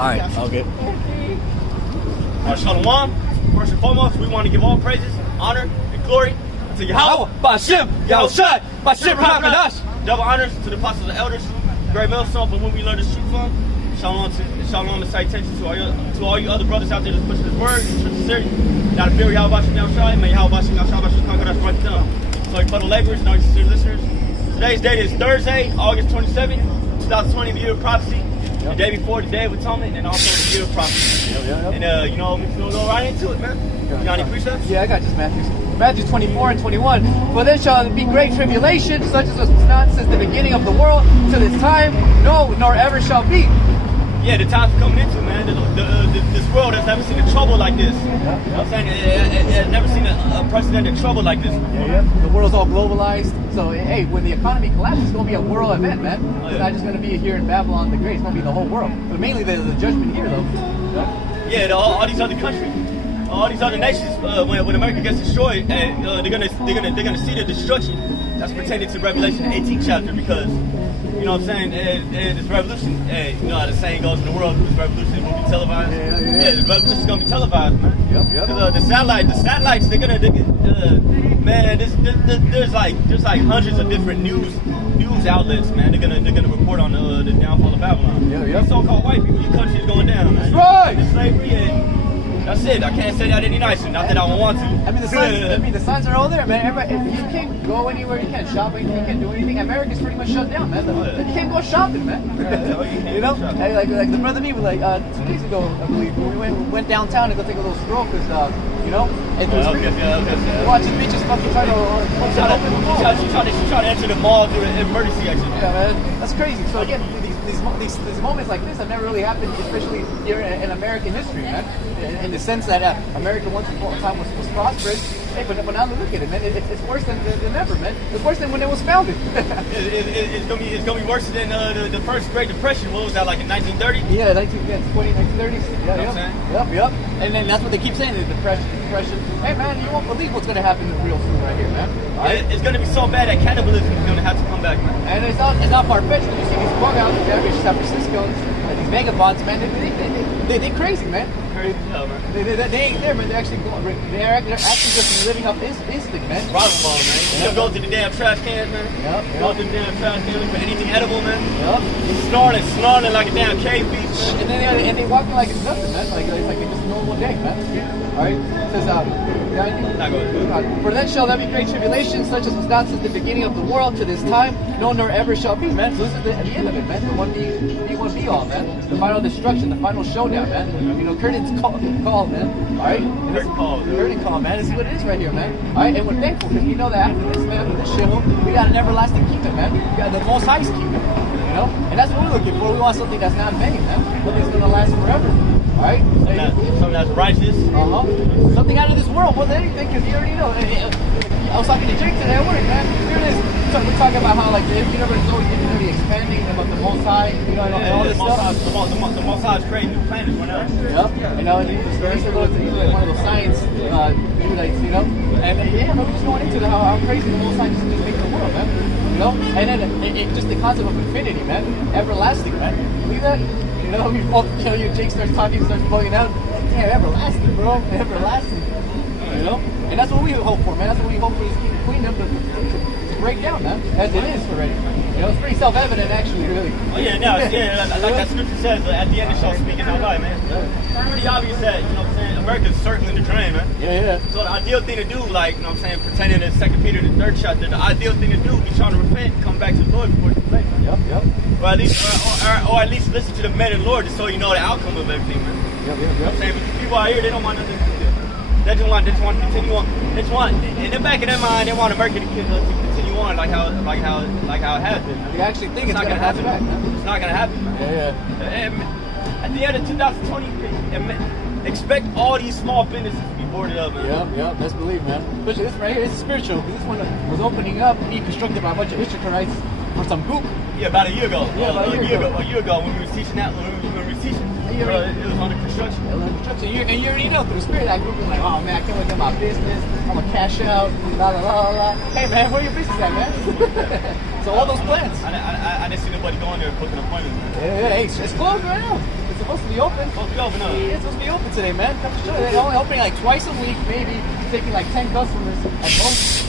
right, okay. Shalom. First and foremost, we want to give all praises, honor, and glory to Yahweh, Ba'Shem, Yahushai, Ba'Shem, Hamadash. Double honors to the apostles and elders, great millstone from whom we learn this truth from. Shalom and citation to all you other brothers out there that's pushing this word, sincerity. Not a fear, Yahweh Ba'Shem, Yahushai, may Yahweh Ba'Shem, Yahushai, Ba'Shem, conquer us right down. So, you fellow laborers and all you sincere listeners, today's date is Thursday, August 27th, 2020, the year of prophecy. The day before the Day of Atonement, and also the year of prophecy. And you know, we'll go right into it, man. You got any precepts? Yeah, I got just Matthew 24 and 21. For then shall be great tribulation, such as was not since the beginning of the world to this time, no, nor ever shall be. Yeah, the times we're coming into, man. This world has never seen a trouble like this. You know what I'm saying? It has never seen a precedented trouble like this. The world's all globalized. So, hey, when the economy collapses, it's going to be a world event, man. It's not just going to be here in Babylon the Great. It's going to be the whole world. But mainly the judgment here, though. Yeah, all these other countries, all these other nations, when America gets destroyed, and they're gonna see the destruction that's pertaining to Revelation 18th chapter, because you know what I'm saying, this revolution, you know how the saying goes in the world, this revolution will be televised. Yeah, the revolution is gonna be televised, man. Yep. The satellites, they're gonna man, there's like hundreds of different news outlets, man. They're gonna report on the downfall of Babylon. These so-called white people, your country is going down, man. That's right. The slavery, and that's it. I can't say that any nicer. Not that I don't want to. I mean, the signs are all there, man. You can't go anywhere. You can't shop anything. You can't do anything. America's pretty much shut down, man. You can't go shopping, man. You know, hey, like the brother me was like 2 days ago, I believe, we went downtown to go take a little stroll because you know, and watching bitches fucking trying to open the mall. She's trying to enter the mall through the emergency exit. Yeah, man, that's crazy. So again, these moments like this have never really happened, especially here in American history, man. In the sense that America once upon a time was prosperous. Hey, but now look at it, man. It's worse than ever, man. It's worse than when it was founded. It's gonna be worse than the first Great Depression. What was that, like in 1930? Yeah, 1930s. Yep. And then that's what they keep saying, the depression. Hey, man, you won't believe what's gonna happen real soon right here, man. Right? It's gonna be so bad that cannibalism is gonna have to come back, man. And it's not far-fetched when you see these bug houses there in San Francisco, these megabonds, man. They're crazy, man. Crazy, man. They ain't there, but they're actually just living up instinct, man. Rival ball, man. They'll go to the damn trash cans, man. Go to the damn trash cans for anything edible, man. Snarling like a damn cave beast, man. And they walking like it's nothing, man. Like it's just a normal day, man. All right. It says, for then shall there be great tribulation, such as was not since the beginning of the world to this time, no nor ever shall be, man. So this is the end of it, man. The one be all, man. The final destruction, the final showdown, man. You know, curtains call, man. All right. Curtain call, man. This is what it is right here, man. All right. And we're thankful because we know that after this, man, this shit, we got an everlasting kingdom, man. We got the Most High's kingdom. You know, and that's what we're looking for. We want something that's not vain, man. Something that's gonna last forever. All right. Something that's righteous. Something out of this world more than anything, because you already know. I was talking to Jake today at work, man. Here it is. We're talking about how, like, the universe is always going to be expanding, about the Most High, you know, and all this stuff. The Most High is creating new planets whenever. You know, and he's like one of those science dudes, you know. And we're just going into how crazy the Most High just makes the world, man. You know, and then just the concept of infinity, man, everlasting, man. Believe that? You know, Jake starts talking, starts blowing out. Yeah, everlasting, bro, everlasting. You know, and that's what we hope for, man. That's what we hope for this kingdom to break down, man, as it is already. You know, it's pretty self-evident, actually, really. Oh yeah, like that scripture says, at the end it shall speak in our life, man. It's pretty obvious that, you know what I'm saying, America's circling the drain, man. Yeah. So the ideal thing to do, like, you know what I'm saying, pertaining to 2 Peter, the 3rd chapter, the ideal thing to do is be trying to repent, come back to the Lord before it's too late, man. Yep. Or at least listen to the men of the Lord, just so you know the outcome of everything, man. Yep. You know what I'm saying? But people out here, they don't want nothing to do with it. They just want to continue on. They just want, in the back of their mind, they want America to continue on like how it has been. You actually think it's not going to happen? It's not going to happen, man. Yeah. At the end of 2020, expect all these small businesses to be boarded up, man. Yep. Let's believe, man. Especially this right here, it's spiritual. This one was opening up, being constructed by a bunch of Ishakarites for some goop. Yeah, about a year ago. Yeah, about a year ago. When we were teaching that, when we were teaching. It was under construction. And you already know through the spirit that group is like, oh man, I can't wait to get my business. I'm gonna cash out. La. Hey man, where your business at, man? So all those plans. I didn't see nobody going there and booking appointments, man. Yeah, hey, it's closed right now. It's supposed to be open. It's supposed to be open today, man. They're only opening like twice a week, maybe taking like 10 customers at most.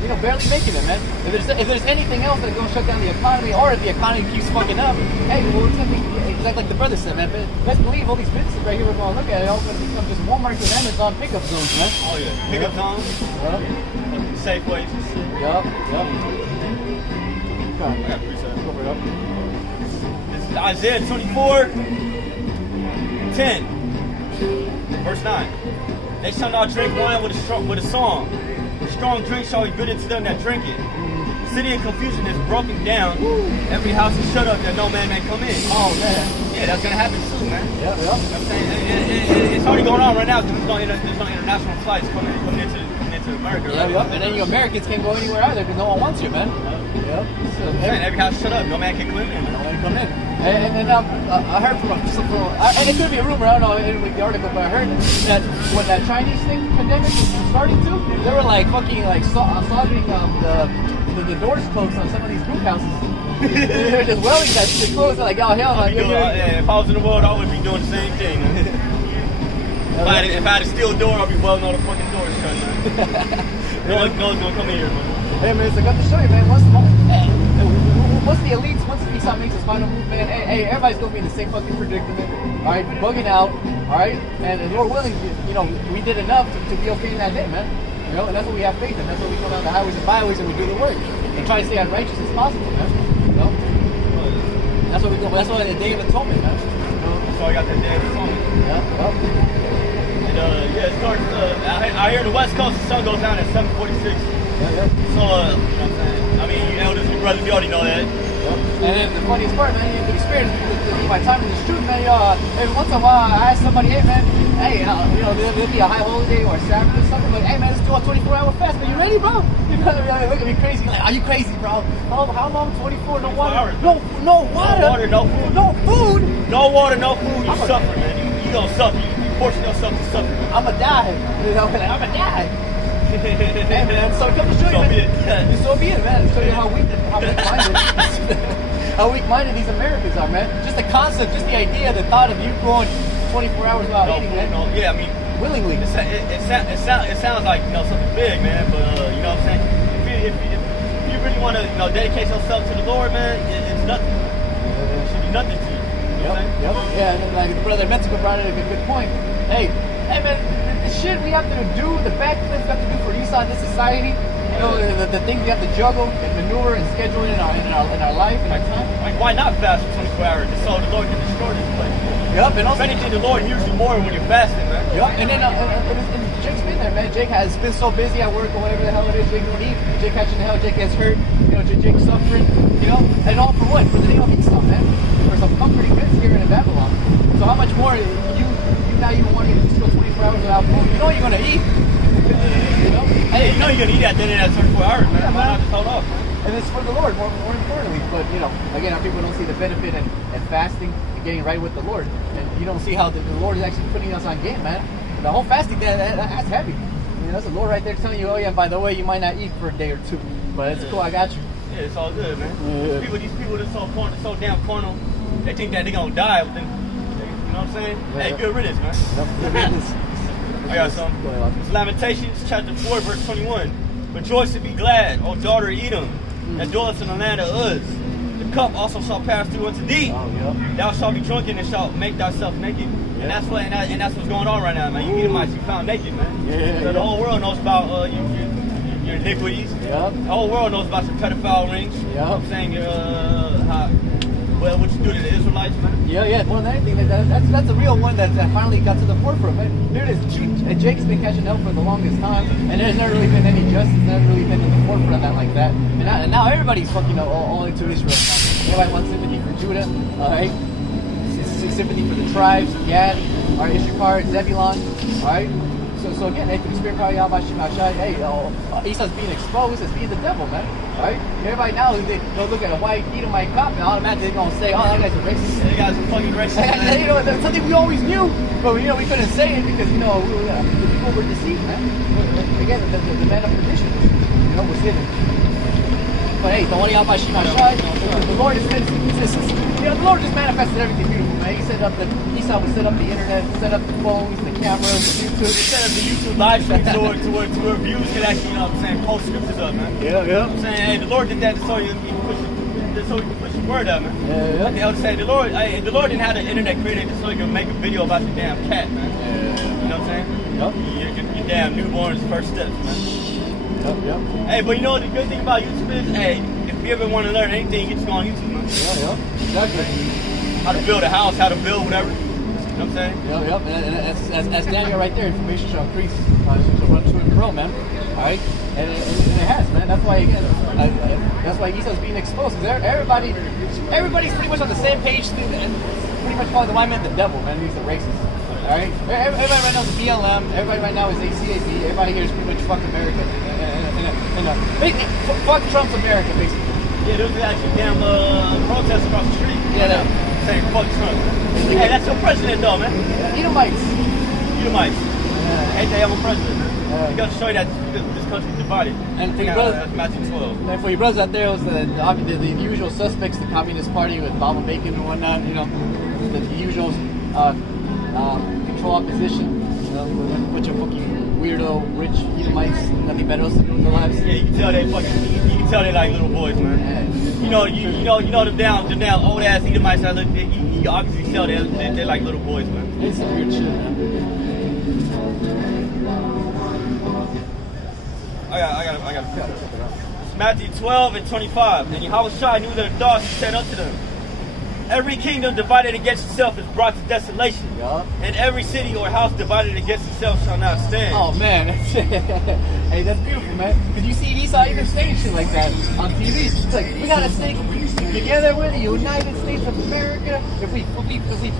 You know, barely making it, man. If there's anything else that's gonna shut down the economy, or if the economy keeps fucking up, hey, well, it's gonna be like the brother said, man. But let's believe all these businesses right here we're gonna look at, they're all gonna become just Walmart and Amazon pickup zones, man. Oh yeah, pickup zones. Safeways. Yup. I got 3 seconds. This is Isaiah 24:10, verse 9. They shall not drink wine with a song. Strong drink shall be bitter to them that drink it. The city of confusion is broken down. Every house is shut up that no man may come in. Oh man. Yeah, that's gonna happen soon, man. Yep. I'm saying it's already going on right now because there's no international flights coming into America. Right? Yep. And then you Americans can't go anywhere either because no one wants you, man. Yep. So, every house shut up. No man can come in. No man come in. And I heard from and it could be a rumor. I don't know with the article, but I heard that when that Chinese pandemic was starting to, they were like fucking like soldering the doors closed on some of these group houses. They're just welding that shit closed. Like, oh hell, like, if I was in the world, I would be doing the same thing. If I had a steel door, I'd be welding all the fucking doors shut. No one's gonna come in here, man. Hey man, so I got to show you, man. Once the elites, once Esau makes his final move, man, hey, everybody's gonna be in the same fucking predicament. All right, bugging out. All right, and Lord willing, you know, we did enough to be okay in that day, man. You know, and that's what we have faith in. That's what we go down the highways and byways and we do the work and try to stay as righteous as possible, man. You know, that's what we do. That's why the Day of Atonement, man. So I got that Day of Atonement. Yeah. And it starts. I hear the West Coast, the sun goes down at 7:46. Yeah. So, you know what I'm saying? I mean, you elders, you brothers, you already know that. And then the funniest part, man, you can experience my time in the street, man. Every once in a while, I ask somebody, hey, man, you know, there'll be a high holiday or a Sabbath or something, but hey, man, let's do a 24-hour fast. Man, you ready, bro? You know, look at me crazy. Like, are you crazy, bro? How long? 24? No water? No water. No water, no food. No food? No water, no food. You suffer, man. You gonna suffer. You forcing yourself to suffer. I'ma die. You know, like, I'ma die. Hey, man, so come to show you, man. So be it, man. Show you how weak-minded these Americans are, man. Just the concept, just the idea, the thought of you going 24 hours without eating, man. Yeah, I mean, willingly. It sounds like, you know, something big, man. But you know what I'm saying? If you really want to, you know, dedicate yourself to the Lord, man, it's nothing. It should be nothing to you. You know what I'm saying? Yep. Yeah, and like Brother Mexico brought in a good point. Hey, man, the shit we have to do, the backflips we have to do for Esau in this society, you know, the things we have to juggle and maneuver and schedule in our life and our time. Like, why not fast for 24 hours just so the Lord can destroy this place? Yep, and also, if anything, the Lord uses you more when you're fasting, man. Yep, and then and Jake's been there, man. Jake has been so busy at work or whatever the hell it is. Jake don't eat. Jake catching the hell. Jake gets hurt. You know, Jake's suffering. You know, and all for what? For the name of Esau, man. For some comforting bits here in Babylon. So how much more you wanting to just go 24 hours without food? You know you're gonna eat. You know? Hey, you know you're gonna eat at the end of that 24 hours, man. Yeah, Why not just hold off? And it's for the Lord, more importantly. But, you know, again, our people don't see the benefit in fasting and getting right with the Lord. And you don't see how the Lord is actually putting us on game, man. The whole fasting, that's heavy. You know, that's the Lord right there telling you, oh, yeah, by the way, you might not eat for a day or two. But it's cool, I got you. Yeah, it's all good, man. Yeah. These people that's so damn carnal, they think that they're gonna die within, you know what I'm saying? Yeah. Hey, good riddance, man. Good riddance. I got some. It's Lamentations chapter 4, verse 21. Rejoice and be glad, O daughter of Edom, that dwelleth in the land of Uz. The cup also shall pass through unto thee. Oh, yeah. Thou shalt be drunken and shalt make thyself naked. Yeah. And that's what's going on right now, man. You Edomites, you found naked, man. Yeah, so the whole world knows about your iniquities. Yep. The whole world knows about your pedophile rings. Yep. You know what I'm saying? What you do to the Israelites, man. Yeah. More than anything, that's a real one that finally got to the forefront, man. There it is. Jake's been catching hell for the longest time, and there's never really been any justice, never really been to the forefront of that like that. And now everybody's fucking all into Israel now. Everybody wants sympathy for Judah, all right? Sympathy for the tribes, Gad, all right, Issachar, Zebulon, all right? So again, hey, through the spirit power Yahweh Shemashai, hey, Esau's being exposed as being the devil, man. Right? Everybody now, they'll look at a white Edomite cop and automatically they're going to say, oh, that guy's a racist. That guy's a fucking racist. You know, that's something we always knew, but, you know, we couldn't say it because, you know, the people were deceived, man. Again, the man of perdition, you know, was hidden. But hey, the one Yahweh Shemashai, the Lord is, you know, the Lord just manifested everything beautiful. man. Esau would set up the internet, set up the phones, the cameras, the YouTube. Set up the YouTube live stream to where views can actually, you know what I'm saying, post scriptures up, man. Yeah. You know what I'm saying? Hey, the Lord did that so you can push your word up, man. Yeah. Like the elder said, the Lord didn't have the internet created just so you can make a video about your damn cat, man. Yeah. You know what I'm saying? Yep. Your damn newborn's first steps, man. Yep. Hey, but you know what the good thing about YouTube is? Hey, if you ever want to learn anything, you just go on YouTube, man. Yeah. Exactly. How to build a house, how to build whatever. You know what I'm saying? Yep. And as Daniel right there, information shall increase. To run to and grow, man. Alright? And it has, man. That's why, again, that's why Esau's being exposed. Because everybody's pretty much on the same page. And pretty much calling the white man the devil, man. He's the racist. Alright? Everybody right now is BLM. Everybody right now is ACAB. Everybody here is pretty much fuck America. Fuck Trump's America, basically. Yeah, there's actually damn protests across the street. Yeah, saying fuck Trump. Hey, that's your president though, man. Edomites. Ain't they have a president? You gotta show you that this country's divided. And for your brothers, that's Matthew 12. And for your brothers out there, it was the usual suspects, the Communist Party with Bob and Bacon and whatnot. You know, the usual control opposition. You know, with a bunch of fucking weirdo, rich Edomites, nothing better else to do with their lives. Yeah, you can tell they like little boys, man. You know them down old ass Edomites. You obviously tell they're like little boys, man. It's some weird shit, man. I got. It's Matthew 12:25. And Yahushua knew their thoughts and said unto them, every kingdom divided against itself is brought to desolation. Yeah. And every city or house divided against itself shall not stand. Oh man, hey, that's beautiful, man. Because you see Esau even saying shit like that on TV. It's like, we gotta stick together with the United States of America. If we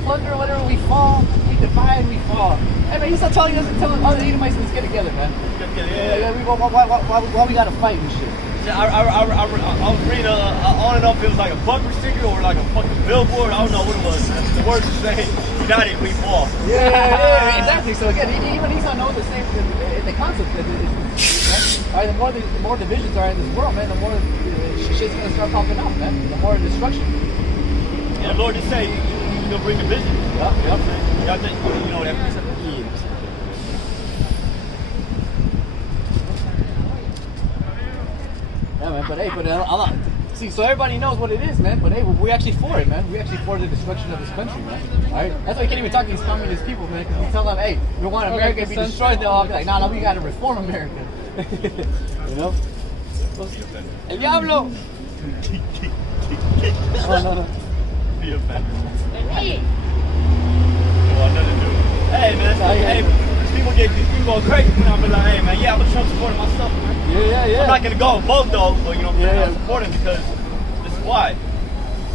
plunder whatever, we fall. We divide, we fall. Hey man, Esau telling all the Edomites, let's get together, man. Why we gotta fight and shit? I was reading on and off. It was like a bumper sticker or like a fucking billboard. I don't know what it was. The words were saying, "United we fall." Yeah, exactly. So again, even Esau knows the same the concept. Right? The more divisions are in this world, man, the more shit's gonna start popping up, man. The more destruction. Yeah, the Lord just say He's gonna bring division. Yep. Y'all think you know that? Yeah, man, but see, so everybody knows what it is, man. But hey, we're actually for it, man. We're actually for the destruction of this country, man. All right, that's why you can't even talk to these communist people, man. Because you tell them, hey, we want America to be destroyed, they'll all be like, nah, we gotta reform America. You know? El diablo. No. Be offended. Hey, man, hey, people go crazy when I'm like, hey, man, yeah, I'm a Trump supporter myself, man. Yeah. I'm not gonna go and vote though, but you know, I'm supporting because this is why.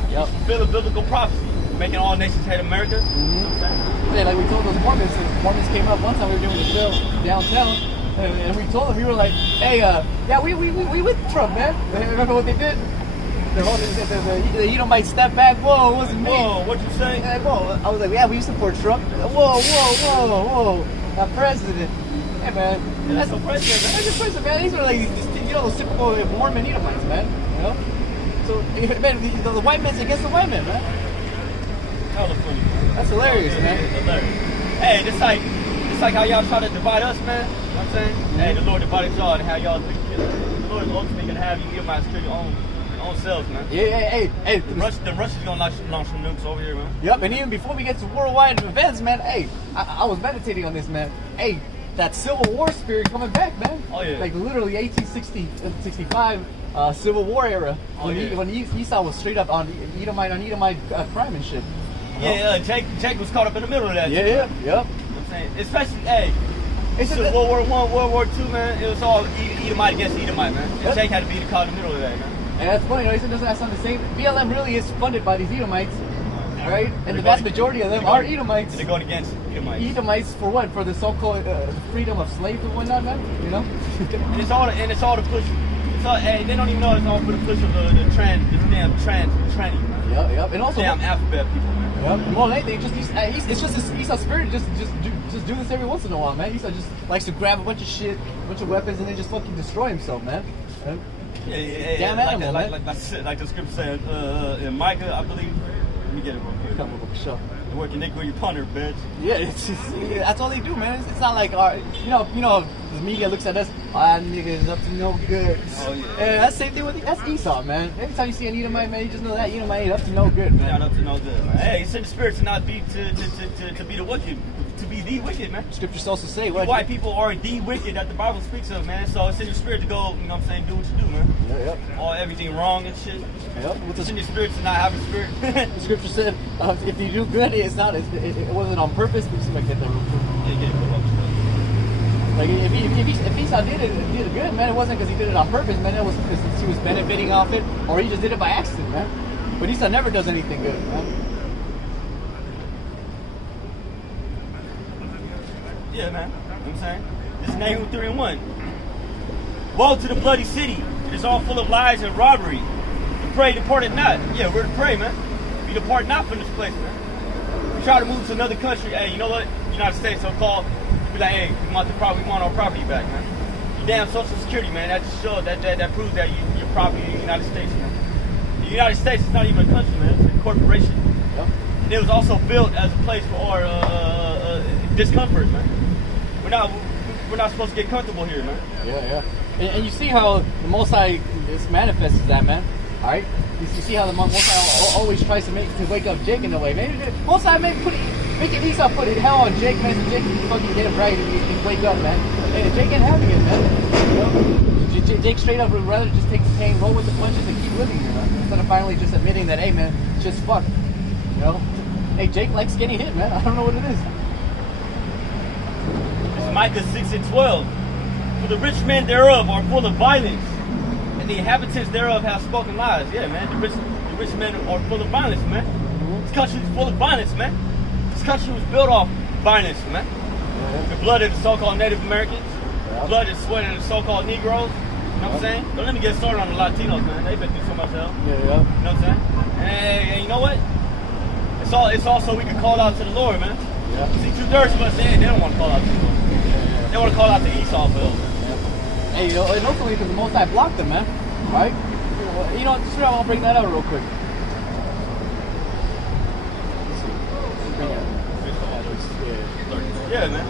Yep. Fulfill a biblical prophecy, making all nations hate America. Mm-hmm. You know what I'm saying? Yeah, like we told those Mormons came up one time. We were doing a show downtown, and we told them, we were like, hey, yeah, we with Trump, man. Remember what they did? The Edomites step back. Whoa, it wasn't me. Whoa, what you say? Whoa, I was like, yeah, we support Trump. Whoa, our president. Hey, man, that's the president. That's the president, man. These are like, those typical Mormon Edomites, man. You know. So, man, the white man's against the white man, man. Hella funny, man. That's hilarious, man. It's hilarious. Hey, it's like how y'all try to divide us, man. You know what I'm saying? Hey, the Lord divided y'all and how y'all think together. The Lord is ultimately gonna have you Edomites kill your own selves, man. Yeah, hey. The Russians gonna launch some nukes over here, man. Yep, and even before we get to worldwide events, man, hey, I was meditating on this, man. Hey, that Civil War spirit coming back, man. Oh, yeah. Like literally 1865 Civil War era. When Esau was straight up on Edomite crime and shit. Yeah, Jake was caught up in the middle of that. Yeah, yep. You know what I'm saying? Especially, hey, World War I, World War II, man, it was all Edomite against Edomite, man. And Jake had to be caught in the middle of that, man. And that's funny, he doesn't have something to say. BLM really is funded by these Edomites, right? And the vast majority of them are Edomites. They're going against Edomites. Edomites for what? For the so-called freedom of slaves and whatnot, man. You know? and it's all to push. Hey, they don't even know it's all for the push of the damn tranny. Yep. And also damn alphabet people, man. Yep. More than anything, it's just Esau's spirit. Just do this every once in a while, man. Esau just likes to grab a bunch of shit, a bunch of weapons, and then just fucking destroy himself, man. Yeah. Damn animal, man. Like the scripture said in Micah, I believe, me get it real quick. Come on, for sure. You work iniquity upon her, bitch. Yeah, it's just, that's all they do, man. It's not like our, you know, the media looks at us, that nigga is up to no good. Oh yeah. And that's the same thing with that's Esau, man. Every time you see an Edomite, man, you just know that Edomite ain't up to no good, man. Yeah, up to no good, man. Hey, send the spirit to not be to be the wicked, to be the wicked, man. Scriptures also say what white people are the wicked that the Bible speaks of, man. So it's in your spirit to go, you know what I'm saying, do what you do, man. Yep. All everything wrong and shit. Yep. It's in your spirit to not have a spirit. The scripture said, if you do good, it wasn't on purpose. But get that real quick. Yeah, get it. Like if Esau did it good, man, it wasn't because he did it on purpose, man. It was because he was benefiting off it, or he just did it by accident, man. But Esau never does anything good, man. Yeah, man. You know what I'm saying? This is Nahum 3:1. Woe to the bloody city. It is all full of lies and robbery. The prey departed not. Yeah, we're the prey, man. We depart not from this place, man. We try to move to another country. Hey, you know what? United States so-called. Be like, hey, we want our property back, man. You damn Social Security, man. That just shows that proves that you're property in the United States, man. The United States is not even a country, man. It's a corporation. Yep. And it was also built as a place for our discomfort, man. We're not supposed to get comfortable here, man. Yeah. And you see how the Most High manifests that, man. All right. You see how the Most High always tries to wake up Jake in a way. Maybe the Most High make it Esau put it hell on Jake, man. So Jake can fucking get it right and wake up, man. Hey, Jake ain't having it, man. You know? Jake straight up would rather just take the pain, roll with the punches, and keep living here, man. Instead of finally just admitting that, hey, man, it's just fuck. You know? Hey, Jake likes getting hit, man. I don't know what it is. It's Micah 6:12. For the rich men thereof are full of violence, and the inhabitants thereof have spoken lies. Yeah, man. The rich men are full of violence, man. This country is full of violence, man. This country was built off violence, man. The blood of the so-called Native Americans, blood and sweat of the so-called Negroes. You know what I'm saying? Don't let me get started on the Latinos, man. They've been through so much hell. Yeah. You know what I'm saying? And you know what? It's also we can call out to the Lord, man. Yeah. See, 2/3 of us, they don't want to call out to the Lord. Yeah. They want to call out to Esau for help. Hey, you know, and hopefully because the Most High blocked them, man. Right? You know, just I'll bring that out real quick. Yeah, man.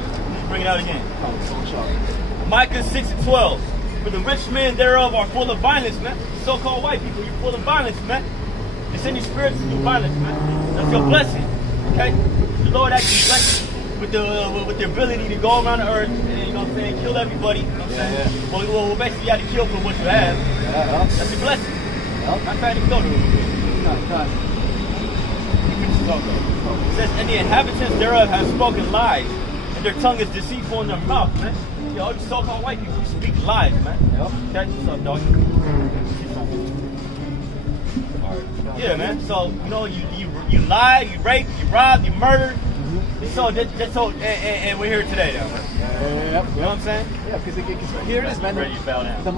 Bring it out again. Micah 6:12. For the rich men thereof are full of violence, man. So-called white people, you're full of violence, man. It's in your spirits to do violence, man. That's your blessing. Okay? The Lord actually blessed you with the ability to go around the earth and, you know what I'm saying, kill everybody. You know what I'm saying? Yeah. Well, basically you have to kill for what you have. Yeah. That's your blessing. Yeah. I'm trying to go to it. It says, and the inhabitants thereof have spoken lies, and their tongue is deceitful in their mouth, man. You know, these so-called white people speak lies, man. Yep. Okay, what's up, dog? Yeah, man. So, you know, you lie, you rape, you rob, you murder. So and we're here today, now, man. Yep. You know what I'm saying? Yeah, because here it is, man. Ready to bow down. The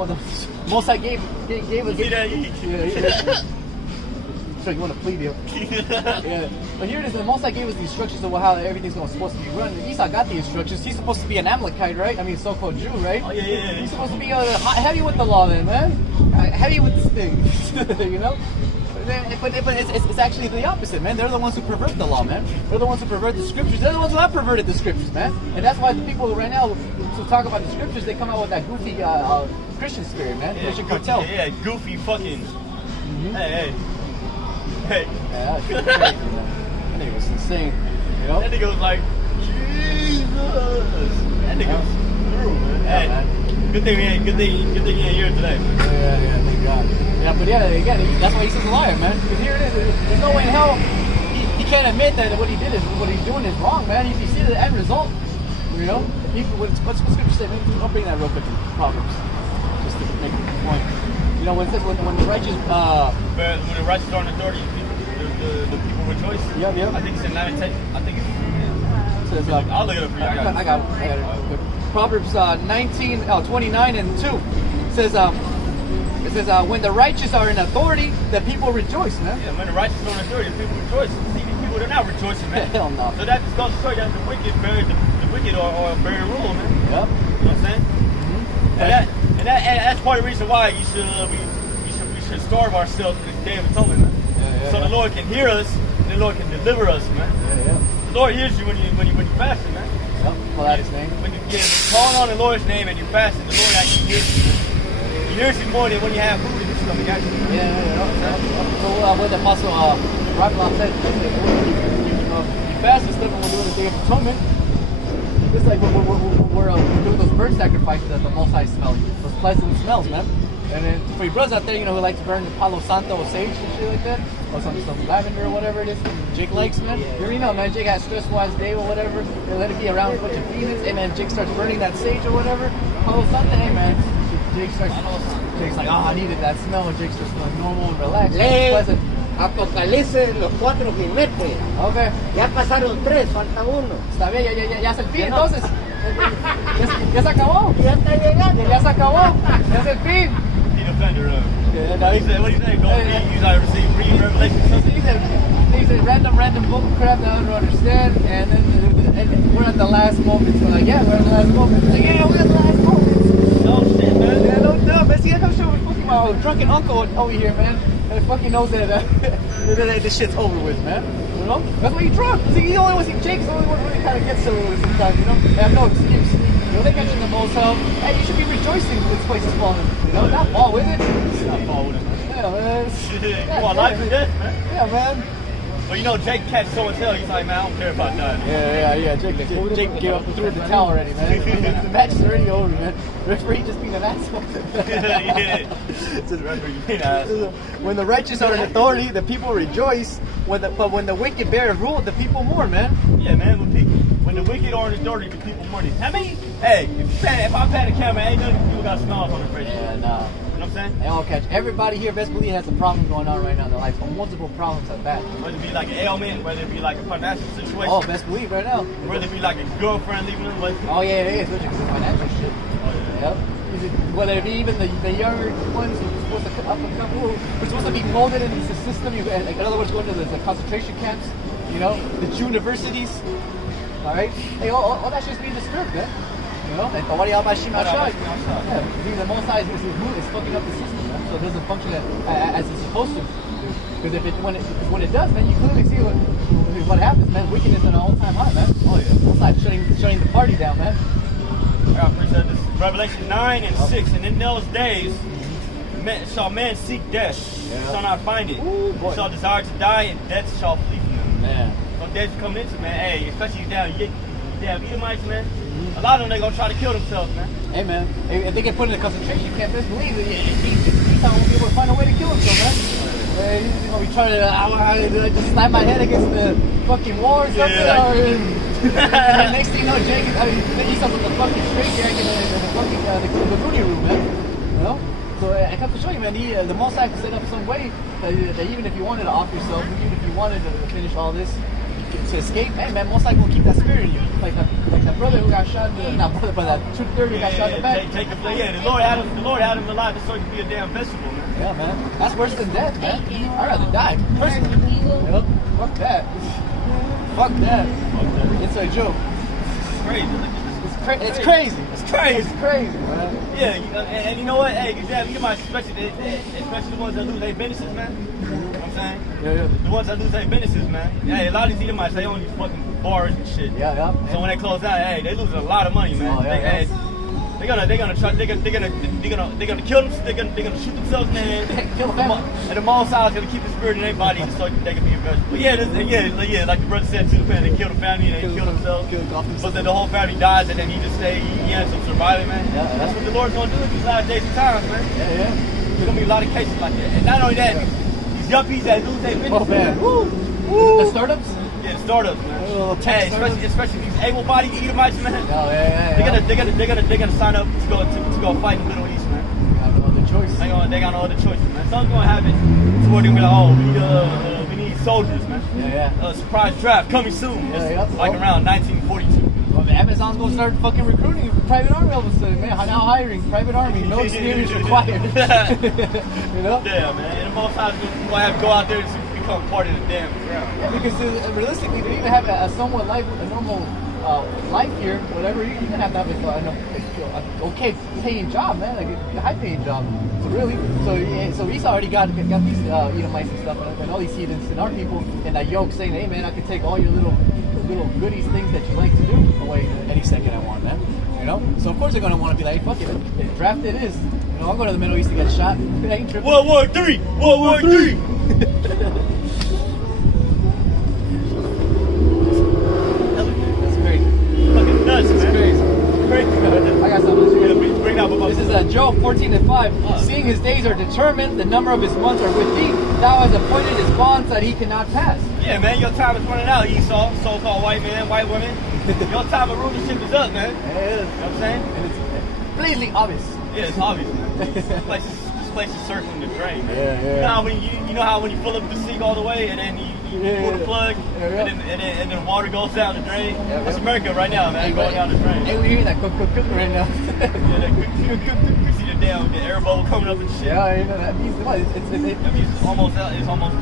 Most High gave us. See that? Yeah. So you want to plead, deal? Yeah. But here it is. The Most High gave us the instructions of how everything's supposed to be run. Esau got the instructions. He's supposed to be an Amalekite, right? I mean, so-called Jew, right? Oh yeah. He's supposed to be heavy with the law, then, man. Heavy with this thing, you know. But it's actually the opposite, man. They're the ones who pervert the law, man. They're the ones who pervert the scriptures. They're the ones who have perverted the scriptures, man. And that's why the people right now who talk about the scriptures, they come out with that goofy Christian spirit, man. Christian cartel. Yeah, goofy fucking. Hey. Yeah, that's crazy, man. That nigga was insane, you know? That nigga was like, Jesus. That nigga was through, man. Yeah, Hey, man. Good thing he ain't here today, man. Yeah, thank God. Yeah, but yeah, again, that's why he's a liar, man. Because here it is. There's no way in hell he can't admit that what he's doing is wrong, man. If you see the end result, you know, what's scripture say? I'll bring that real quick in Proverbs, just to make a point. You know, when it says when the righteous When the righteous are in authority, the people rejoice. Yep. I think it's in 19. I think it's. Says, I'll look it up for you. I got it. Proverbs 29 and 2 says it says when the righteous are in authority, the people rejoice, man. Yeah, when the righteous are in authority, the people rejoice. See, these people, they're not rejoicing, man. Hell no. So that just goes to show you that the wicked are very rule, man. Yep. You know what I'm saying? And that's part of the reason why we should starve ourselves to this day of atonement, man. So the Lord can hear us the Lord can deliver us, man. The Lord hears you when you fasting, man. Call out His name. When you call on the Lord's name and you're fasting, the Lord actually hears you. He hears you more than when you have food in your stomach, actually. So what the Apostle Raphael said, you fast and stuff, and we're doing the Day of Atonement. It's like we're doing those burnt sacrifices that the Most High smells, those pleasant smells, man. And then for your brothers out there, who like to burn the Palo Santo or sage and shit like that, or some lavender or whatever it is, Jake likes, man. You already know, man. Jake has stressful ass day or whatever. They let it be around a bunch of demons. Hey, man, Jake starts burning that sage or whatever. Palo Santo, hey, man. Jake's like, I needed that smell. And Jake's just feeling normal and relaxed. Pleasant. Apocalipsis los 4 jinetes. Okay. Ya pasaron 3, falta 1. Está bien, ya es el fin, entonces. Ya se acabó. Ya está llegando. Ya se acabó. Ya es el fin. Defender of. No, he said, what do you say? Go read, you gotta read Revelation. He said random book crap that I don't understand, and then we're at the last moments. We're like, yeah, we're at the last moments. Like, yeah, we're at the last moments. No shit, man. Yeah, no, man. See, I come show fucking my drunken uncle over here, man. And fucking knows that this shit's over with, man. You know? That's why you drunk. See, he's the only one. See, Jake's the only one who really kind of gets silly with it sometimes, you know? They have no excuse. They mentioned the motel. Hey, you should be rejoicing this place is falling. Not fall with it. Not fall with it, man. Yeah, man. Come on, life and death, man. Yeah, man. Well, Jake catch so much hell. He's like, man, I don't care about that. Yeah. Jake gave up, threw the towel already, man. The match is already over, man. Referee just being an asshole. Just referee being an asshole. When the righteous are in authority, the people rejoice. But when the wicked bear rule, the people mourn, man. Yeah, man. When the wicked are in authority, the people mourn. How many? Hey, if I pat the camera, ain't none of you people got smiles on their face. Yeah, nah. You know what I'm saying? They all catch. Everybody here, best believe, has a problem going on right now in their life. Multiple problems at that. Whether it be like an ailment, whether it be like a financial situation. Oh, best believe right now. Whether it be like a girlfriend leaving them. Oh yeah, it is. Especially because of financial shit. Oh yeah. Yep. Whether it be even the younger ones who are supposed to up and come, who are supposed to be molded into the system. Like, in other words, going to the concentration camps. The universities. All right. Hey, all that shit's being disturbed, man. And Tawari al-Bashim al-Shai. The Most High is fucking up the system, man. So it doesn't function as it's supposed to. Because when it does, man, you clearly see what happens, man. Wickedness at an all-time high, man. Oh yeah. Most High shutting the party down, man. I appreciate this. Revelation 9 and 6. And in those days shall men seek death, shall not find it. Ooh, shall desire to die, and death shall flee from them. Man. So death's coming into, man. Hey, especially you damn Edomites, man. A lot of them, they gonna try to kill themselves, man. Hey, man. If they get put in a concentration camp, best believe it. He's not gonna be able to find a way to kill himself, man. He's gonna be trying to just snipe my head against the fucking wall or something. And next thing you know, Jake, he's up with the fucking straight jacket and the fucking the Rooney room, man. So I have to show you, man. The Most High can set up some way that even if you wanted to off yourself, even if you wanted to finish all this, to escape, hey man, Most Likely will keep that spirit in you. Like that brother who got shot, not brother, but that truth third who got shot in the back. The Lord had him alive so he could be a damn vegetable, man. Yeah, man. That's worse than death, man. I'd rather die, personally. Fuck that. Fuck that. It's a joke. It's crazy. It's crazy. It's crazy. It's crazy, man. Yeah, and you know what? Hey, you might especially the ones that lose their businesses, man. You know what I'm saying? Yeah. The ones that lose their businesses, man. Hey, a lot of these Edomites, they own these fucking bars and shit. Yeah. So when they close down, hey, they lose a lot of money, man. Oh, yeah, they're gonna kill them. They're gonna shoot themselves in the head. Kill them. And the Most High is gonna keep the spirit in their body so they can be a vegetable. But yeah, like the brother said too, man. They kill the family and they kill themselves. But then the whole family dies and then he just stay. He ends up surviving, man. Yeah. That's what the Lord's gonna do in these last days and times, man. Yeah. There's gonna be a lot of cases like that. And not only that, these yuppies that lose their business. Oh man. Woo. The startups. Yeah, the startups, man. Hey, especially these able-bodied Edomites, man. Oh yeah. They're gonna sign up to go fight in the Middle East, man. They got no other choice. They got no other choices, man. Something's gonna happen to where they're gonna be like, we need soldiers, man. Yeah. Surprise draft coming soon. Like around 1942. Well, Amazon's gonna start fucking recruiting private army all of a sudden, man. Now hiring private army, no experience required. You know? Yeah, man. And the Most High is gonna have to go out there to become part of the damn ground. Yeah, because realistically, they even have a somewhat normal life here, whatever, you're gonna have to have an okay paying job, man, like a high paying job. So really, so Esau already got these Edomites and stuff, and all these heathens and our people in that yoke saying, hey man, I can take all your little goodies, things that you like to do away any second I want, man. You know, so of course they're gonna want to be like, fuck it, draft it is. You know, I'm going to the Middle East to get shot. It ain't tripping. World War III. World War III. That's crazy. Fucking nuts, man. Crazy. I got something to bring up about this. Is Job 14:5. Seeing his days are determined, the number of his months are with thee. Thou hast appointed his bonds that he cannot pass. Yeah, man, your time is running out, Esau, so-called white man, white women. Your time of rulership is up, man. Yeah, it is. You know what I'm saying? And it's blatantly obvious. Yeah, it's obvious, man. This place is circling the drain, man. Yeah. You know how when you fill up the sink all the way and then you pull the plug and then water goes down the drain? Yeah, That's America right now, man, going down the drain. Hey, we hear that cook right now. Yeah, that you see the air bubble coming up and shit. Yeah, you know, that means what? It's almost through. It's almost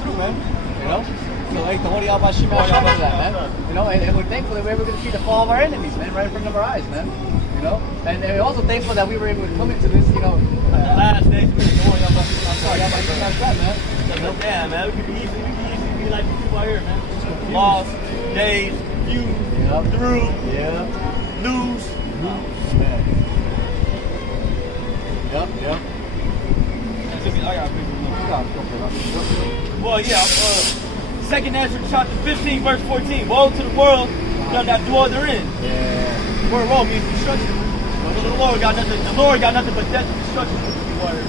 through, man. You know? So like the Holy Abba Shima that, man. You know, and we're thankful that we're able to see the fall of our enemies, man, right in front of our eyes, man. You know? And we're also thankful that we were able to come into this, you know, the last days we're going up. I'm sorry, I'm like that, man. You know? Yeah, man, we could easily be like the people out here, man. Lost, days, confused, through, lose. Man. Yep. I got a well, yeah, 2nd Ezra chapter 15, verse 14. Woe to the world that dwell therein. Yeah. The word woe means destruction. So the Lord got nothing but death and destruction for the people out here.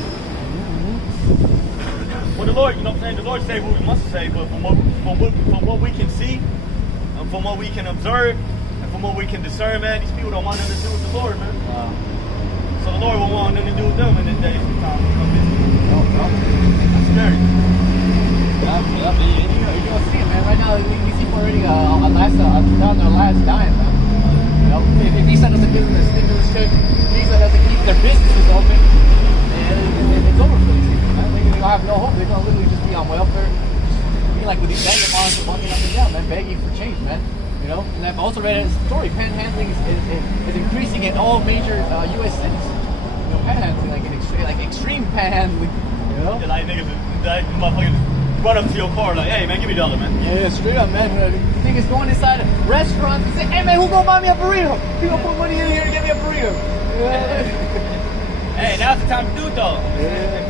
Well, the Lord, you know what I'm saying? The Lord say what we must say, but from what we can see, and from what we can observe, and from what we can discern, man, these people don't want nothing to do with the Lord, man. So the Lord will want nothing to do with them in the days and time to come visit. That's scary. You're gonna see it, man. Right now, we see already on their last dime, man. You know, if Esau doesn't give them a stimulus check, Esau doesn't keep their businesses open, and it's over for these people, man. They're gonna have no hope. They're gonna literally just be on welfare, just be like with these vagabonds walking up and down, man, begging for change, man. You know, and I've also read a story. Panhandling is increasing in all major U.S. cities. You know, panhandling, like extreme panhandling. You know, yeah, like niggas, like motherfuckers run up to your car like, hey man, give me $1, man. Yeah, straight up, man. Niggas going inside restaurants and say, hey man, who gonna buy me a burrito? Who gonna put money in here to get me a burrito? Yeah. Hey, now's the time to do it though. Yeah.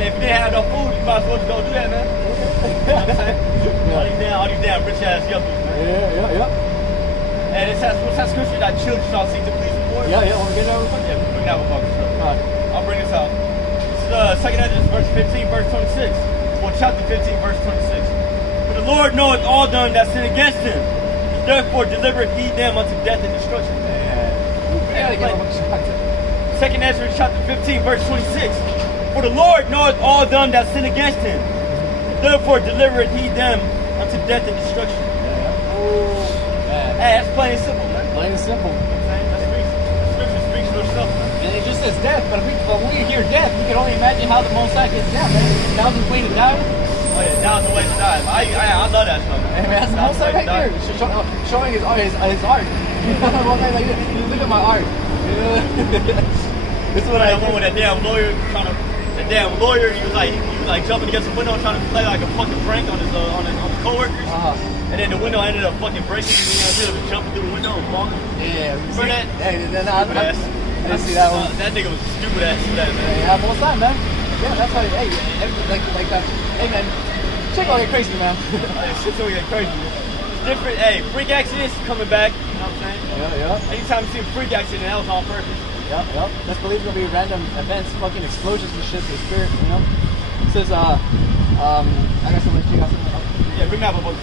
If you didn't have no food, you might as well just go do that, man. You know what I'm saying? All these damn rich ass yuppies, man. Yeah. And it says, what's that scripture that children shall seek to please the Lord? Yeah, want to get that real quick? Yeah, bring that one, I'll bring this out. This is 2nd Ezra, verse 15, verse 26. Well, chapter 15, verse 26. For the Lord knoweth all them that sin against him. Therefore delivereth he them unto death and destruction. Yeah. 2nd Ezra, chapter 15, verse 26. For the Lord knoweth all them that sin against him. Therefore delivereth he them unto death and destruction. Hey, that's plain and simple, man. Plain and simple. You know what I'm saying? The scripture speaks for itself, man. And it just says death, but when we hear death, we can only imagine how the Most High gets down, man. Thousands way to die. Oh yeah, thousands ways to die. I love that stuff, man. Hey, man, that's the Most High right there. Showing his art. Like, look at my art. This is what I went with that damn lawyer he was like jumping against the window trying to play like a fucking prank on his coworkers. And then the window ended up fucking breaking and he ended up jumping through the window and falling. Yeah, remember that? Hey, I didn't see that one. That nigga was stupid ass for that, man. Yeah, most time, man. Yeah, that's how. Hey, like that. Hey, man, check all your crazy, man. Shit's gonna get crazy. It's different. Hey, freak accidents coming back. You know what I'm saying? Yeah. Anytime you see a freak accident, that was on purpose. Yep. Let's believe it's gonna be random events, fucking explosions and shit. The spirit, you know. It says, I got so much. Yeah, bring that up, brother.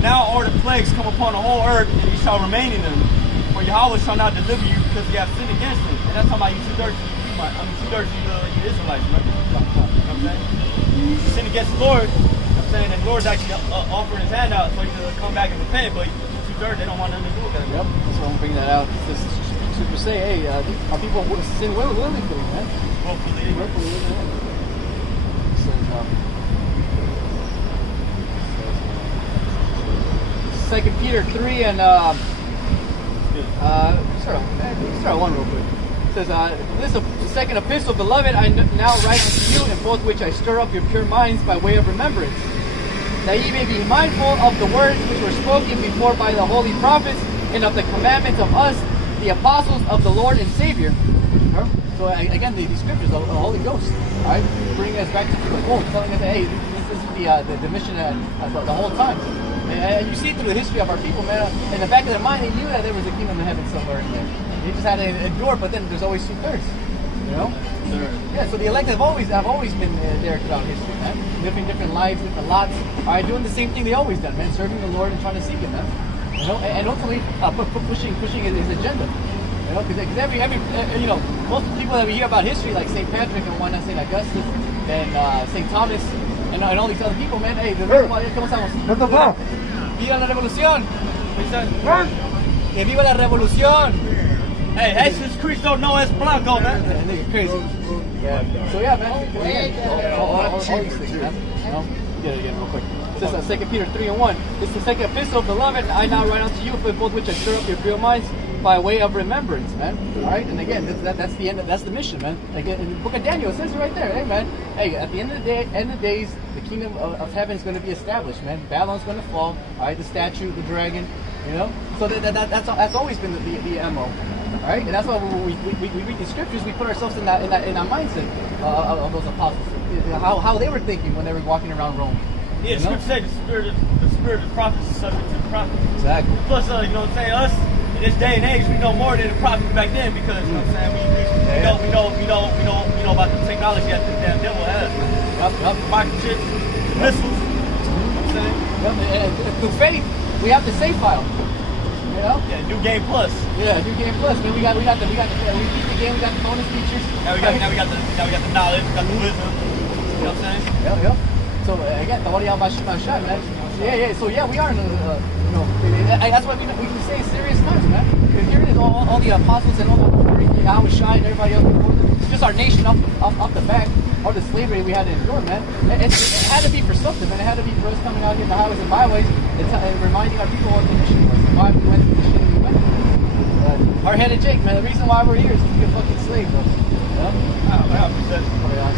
Now all the plagues come upon the whole earth, and you shall remain in them. For Yahweh shall not deliver you because you have sinned against him. And that's talking about you two-thirds of you Israelites, right? You know what I'm saying? You sin against the Lord, you know what I'm saying? And the Lord's actually offering his hand out so you can come back and repent, but two-thirds, they don't want nothing to do with that. Yep, that's why I'm bringing that out. This super say, hey, our people sin willingly, man. Willfully, yeah. 2 Peter 3 and start 1 real quick. It says, this is the second epistle, beloved, I now write unto you, in both which I stir up your pure minds by way of remembrance, that ye may be mindful of the words which were spoken before by the holy prophets, and of the commandments of us, the apostles of the Lord and Savior. So again, the scriptures of the Holy Ghost, all right, bringing us back to the goal, telling us that, hey, this is the mission the whole time. And you see it through the history of our people, man. In the back of their mind, they knew that there was a kingdom of heaven somewhere in there. They just had to endure, but then there's always 2/3, you know? Sure. Yeah, so the elect have always been there throughout history, man. Living different lives, different lots. All right, doing the same thing they always done, man. Serving the Lord and trying to seek Him, man. You know, and ultimately pushing his agenda. You know, because every you know, most people that we hear about history, like St. Patrick and whatnot, St. Augustine, and St. Thomas, and all these other people, man. Hey, ¿cómo estamos? ¡Viva la revolución! ¡Que viva la revolución! Hey, Jesus Cristo no es blanco, man. That nigga crazy. Yeah. So yeah, man. All these things, man. You know? Get it again real quick. It says 2 Peter 3 and 1. This is the second epistle, beloved. I now write unto you, both which I stir up your pure minds by way of remembrance, man. All right, and again, that's the end. That's the mission, man. Like in the book of Daniel, it says it right there. Hey, man. Hey, at the end of the day, end of days, the kingdom of heaven is going to be established, man. Babylon's going to fall. All right, the statue, the dragon. You know, so that's always been the MO. All right, and that's why when we read the scriptures, we put ourselves in that mindset of those apostles, how they were thinking when they were walking around Rome. Yeah, the scripture says the spirit of the prophets is subject to the prophet. Exactly. Plus, you know what I'm saying, us in this day and age, we know more than the prophets back then because you know what I'm saying, we know about the technology that the damn devil has. Microchips, missiles. You know what I'm saying? And through faith, we have the save file. You know? Yeah, new game plus. Yeah, new game plus. Man, we beat the game. We got the bonus features. Now we got the knowledge. We got the wisdom. You know what I'm saying? Yeah. So again, the audio about shot, man. Yeah. So yeah, we are in that's why we can say serious times, man. Because here it is, all the apostles and all the Yahweh Shai and everybody else before them. Just our nation up the back, all the slavery we had to endure, man. It had to be for something, man. It had to be for us coming out here in the highways and byways and reminding our people what the mission was, why we went to the mission we went. Hard-headed Jake, man. The reason why we're here is to be a fucking slave, bro.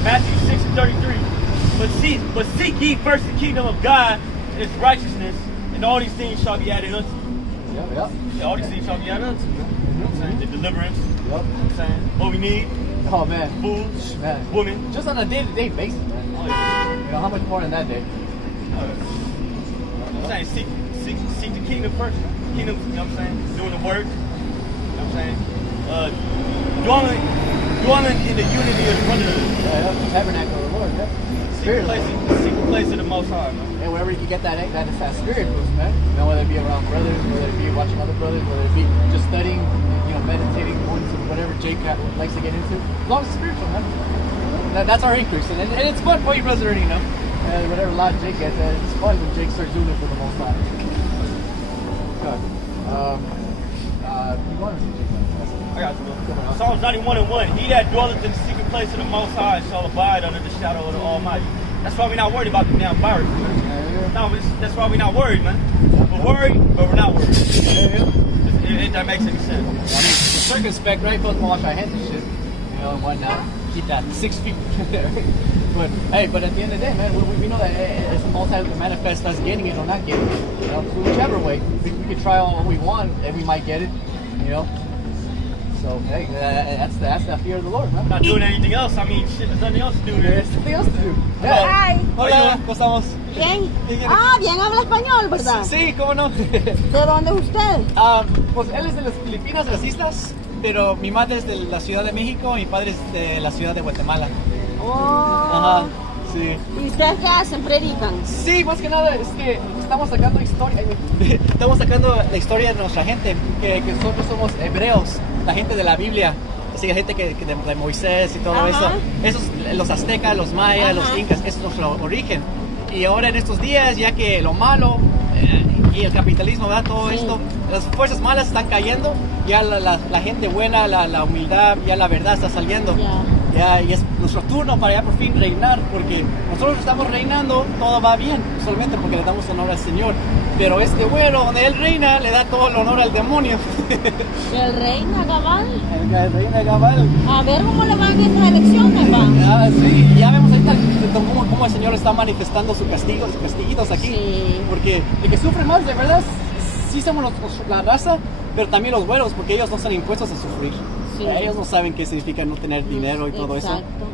Matthew 6:33. But seek ye first the kingdom of God and His righteousness, and all these things shall be added unto you. Yeah, all these things shall be added unto you. You know what I'm saying? The deliverance. You know what I'm saying? What we need. Oh man. Food, man. Women. Just on a day-to-day basis, man. Oh, yeah. You know, how much more in that day? I'm saying seek the kingdom first. Kingdom, you know what I'm saying? Doing the work. You know what I'm saying? Dwelling in the unity of the brotherhood. Yeah, the tabernacle of the Lord, yeah. Secret place of the Most High, man. And wherever you can get that spirit boost, man. You know, whether it be around brothers, whether it be watching other brothers, whether it be just studying, you know, meditating, going to whatever Jake likes to get into. As long as it's spiritual, man. That's our increase, and it's fun for you brothers already, you know. Whatever lot Jake gets, it's fun when Jake starts doing it for the Most High. Good. You want to see Jake? I got you. Psalms 91:1. He that dwelleth in the secret place of the Most High shall abide under the shadow of the Almighty. That's why we're not worried about the damn virus. No, that's why we're not worried, man. We're worried, but we're not worried. If that makes any sense. I mean, circumspect, right? Supposed to wash our hands and shit. You know, and whatnot. Keep that 6 feet there. But hey, but at the end of the day, man, we know that it's the Most High to manifest us getting it or not getting it. You know, whichever way, we could try all we want and we might get it. You know. So hey, that's the fear of the Lord, man. Not doing anything else. I mean, shit, there's nothing else to do. There's nothing else to do. Yeah. Hi. Hola, ¿cómo estamos? Bien. Bien habla español, ¿verdad? Sí, cómo no. ¿De dónde es usted? Pues él es de las Filipinas racistas, pero mi madre es de la Ciudad de México, mi padre es de la Ciudad de Guatemala. Oh. Ajá. Sí. ¿Y ustedes qué hacen? ¿Predican? Sí, más que nada es que estamos sacando historia. Estamos sacando la historia de nuestra gente, que nosotros somos hebreos, la gente de la Biblia, así la gente de Moisés y todo eso. Esos, los aztecas, los mayas, los incas, eso es nuestro origen. Y ahora en estos días, ya que lo malo y el capitalismo, ¿verdad? Todo esto, las fuerzas malas están cayendo, ya la gente buena, la humildad, ya la verdad está saliendo. ya es nuestro turno para ya por fin reinar, porque nosotros estamos reinando, todo va bien, solamente porque le damos honor al Señor. Pero este güero, donde él reina, le da todo el honor al demonio. El reina cabal. El reina cabal. A ver cómo le van estas elecciones, va. Ah, sí, ya vemos ahorita cómo el Señor está manifestando sus castiguitos aquí. Sí. Porque el que sufre más, de verdad, sí somos la raza, pero también los güeros, porque ellos no están impuestos a sufrir. Sí. Ellos no saben qué significa no tener dinero y todo eso. Exacto.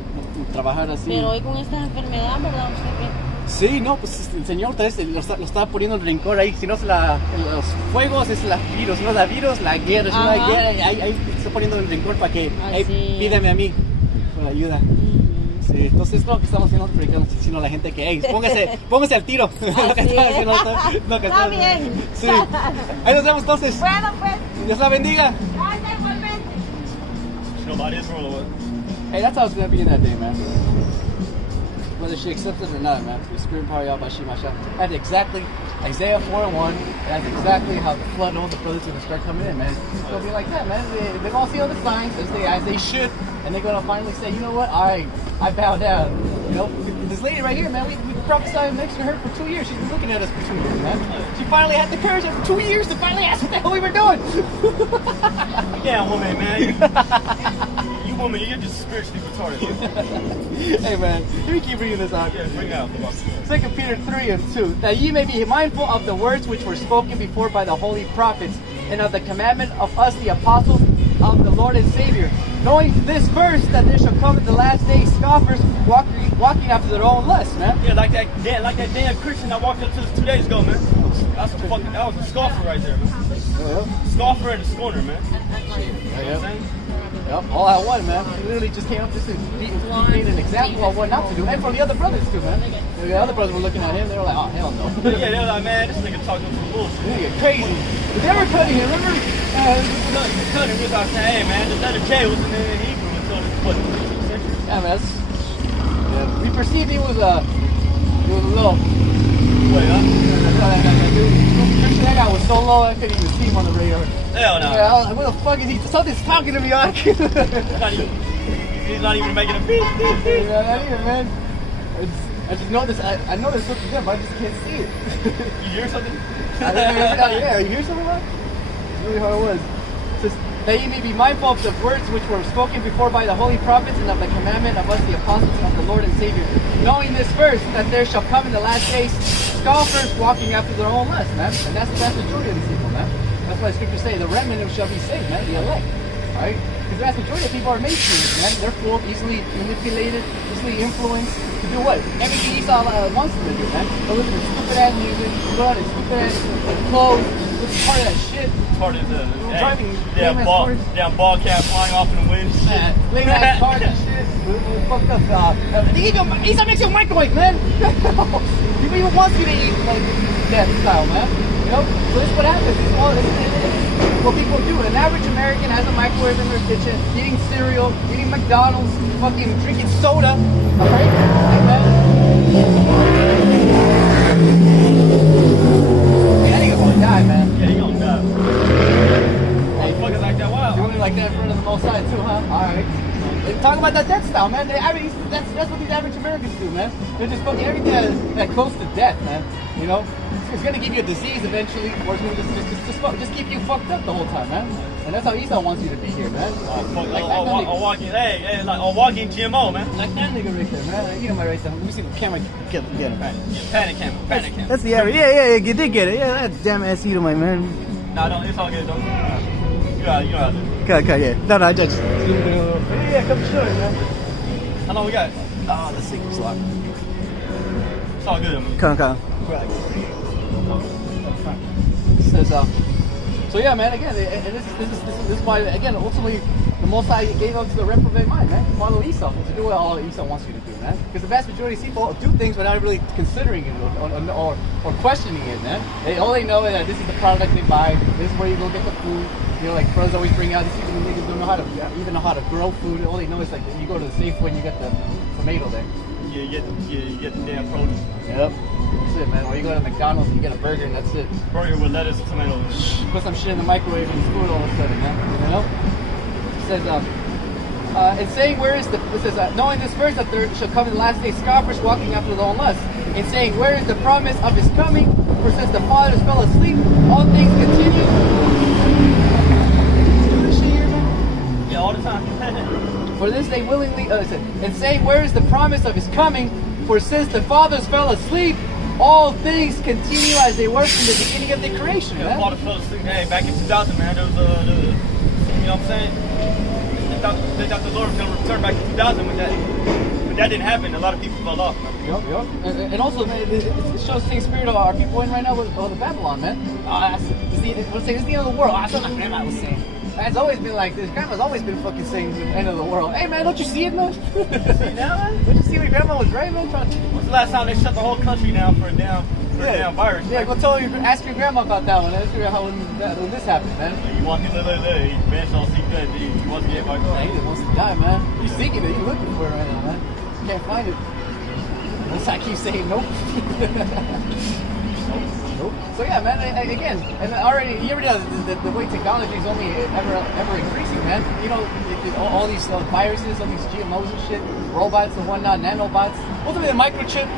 Trabajar así. Pero hoy con esta enfermedad, ¿verdad? ¿Usted qué? Sí, no, pues el Señor lo está poniendo el rencor ahí. Si no es los fuegos, es la virus. Si no es la virus, la guerra. Si no hay guerra, ahí está poniendo el rencor para que, Sí. pídeme a mí por ayuda. Sí, entonces es lo que estamos haciendo, sino la gente que, hey, póngase al tiro. Lo que está haciendo, Está bien. Sí. Ahí nos vemos entonces. Bueno, pues. Dios la bendiga. Gracias, igualmente. You know about Israel or what? Hey, that's how it's going to be in that day, man. Whether she accepts it or not, man. The Spirit power out by Shemasha. That's exactly Isaiah 4:1. That's exactly how the flood, all the brothers are going to start coming in, man. It's going to be like that, man. They're going to see all the signs as they should, and they're going to finally say, you know what? I bow down. You know, this lady right here, man. We prophesied next to her for 2 years. She's been looking at us for 2 years, man. She finally had the courage after 2 years to finally ask what the hell we were doing. Yeah, woman, man. You woman, you're just spiritually retarded. Hey, man. Let me keep reading this out. Yeah, bring it out. 2 Peter 3:2, that ye may be mindful of the words which were spoken before by the holy prophets, and of the commandment of us the apostles of the Lord and Savior, knowing this verse, that there shall come in the last days scoffers walking after their own lusts, man. Yeah, like that damn Christian that walked up to us 2 days ago, man. That was a scoffer right there, man. Scoffer and a scorner, man. You know what I'm saying? Yep, all at one, man. He literally just came up just to create an example of what not to do, and for the other brothers too, man. The other brothers were looking at him, they were like, oh, hell no. Yeah, they were like, man, this nigga talking some bullshit. Nigga crazy. But they were cutting him, remember? Cutting, we was saying, hey, man, the letter J was in Hebrew until what, the 16th century? Yeah, man, we perceived he was a little... Wait, huh? That guy was so low I couldn't even see him on the radar. Hell no. Yeah, I was like, what the fuck is he? Something's talking to me on. He's not even making a beat. Yeah, not even, man. I just know this. I know there's something there, but I just can't see it. You hear something? Yeah, you hear something, man? That's really how it was. It says, that ye may be mindful of the words which were spoken before by the holy prophets, and of the commandment of us the apostles of the Lord and Savior, knowing this verse, that there shall come in the last days scoffers walking after their own lust, man. And that's the vast majority of these people, man. That's why the scriptures say the remnant shall be saved, man, the elect. Right? Because the vast majority of people are mainstream, man. They're fooled, easily manipulated, easily influenced to do what? Everything Esau wants them to do, man. They listen to stupid ass music, go out in stupid ass clothes, which is part of that shit. Part of the Driving damn ball cap flying off in the wind. Lame ass cars and shit. Fucked up. Esau makes you a microwave, man. He even wants you to eat like that style, man. You know? So this is what happens. This is what people do. An average American has a microwave in their kitchen, eating cereal, eating McDonald's, fucking drinking soda. Alright? Hey, man. That nigga's gonna die, man. Yeah, he gonna die. Motherfuckers like that, wow. Doing it like that in front of the most side too, huh? Alright. Talk about that death style, man. That's what these average Americans do, man. They're just fucking everything that close to death, man. You know? It's gonna give you a disease eventually, or it's gonna just keep you fucked up the whole time, man. And that's how Esau wants you to be here, man. Like walking GMO, man. Like that nigga right there, man. You know my right there. Let me see the camera. Get him. Panic camera. That's the area. Yeah, you did get it. Yeah, that damn ass Edomite, man. No, it's all good, though. You know how to do it. Okay, yeah. No, I just zoomed in a little bit. Yeah, come show it, man. How long we got? Oh, the secret's locked. It's all good, man. Come. Says, so yeah, man. Again, and this is why, again, ultimately, the Most High gave up to the reprobate mind, man. To follow Esau, to do what all Esau wants you to do, man. Because the vast majority of people do things without really considering it or questioning it, man. All they know is that this is the product they buy. This is where you go get the food. You know, like brothers always bring out, these people niggas don't know how to even know how to grow food. All they know is like you go to the Safeway and you get the tomato there. You get the damn produce. Yep. That's it, man. Or you go to McDonald's and you get a burger and that's it. Burger with lettuce and tomatoes. Put some shit in the microwave and it's food all of a sudden, man. You know? It says, And saying, where is the, it says, knowing this first, that there shall come in the last day scoffers walking after their own lust. And saying, where is the promise of his coming? For since the fathers fell asleep, all things continue. Yeah, all the time. For this they willingly, and saying, where is the promise of his coming? For since the fathers fell asleep, all things continue as they were from the beginning of the creation. Yeah, the fathers fell asleep. Hey, back in 2000, man, there was you know what I'm saying? They thought the Lord was going to return back in 2000 when that didn't happen. A lot of people fell off. Yep. And also, man, it shows the same spirit of our people in right now with the Babylon, man. This is the end of the world. That's what my grandma was saying. It's always been like this. Grandma's always been fucking saying the end of the world. Hey, man, don't you see it, man? See now, man? Don't you see what grandma was right, man? When's the last time they shut the whole country down for a damn virus? Yeah, go tell ask your grandma about that one. Ask her how when this happened, man. You want him to live, man, shall see good. He wants to get back He just wants to die, man. He's seeking it. He's looking for it right now, man. Can't find it. Unless I keep saying nope. Nope. So yeah, man. Again, and already you already know the way technology is only ever increasing, man. You know, all these viruses, all these GMOs and shit, robots and whatnot, nanobots. Ultimately, the microchip.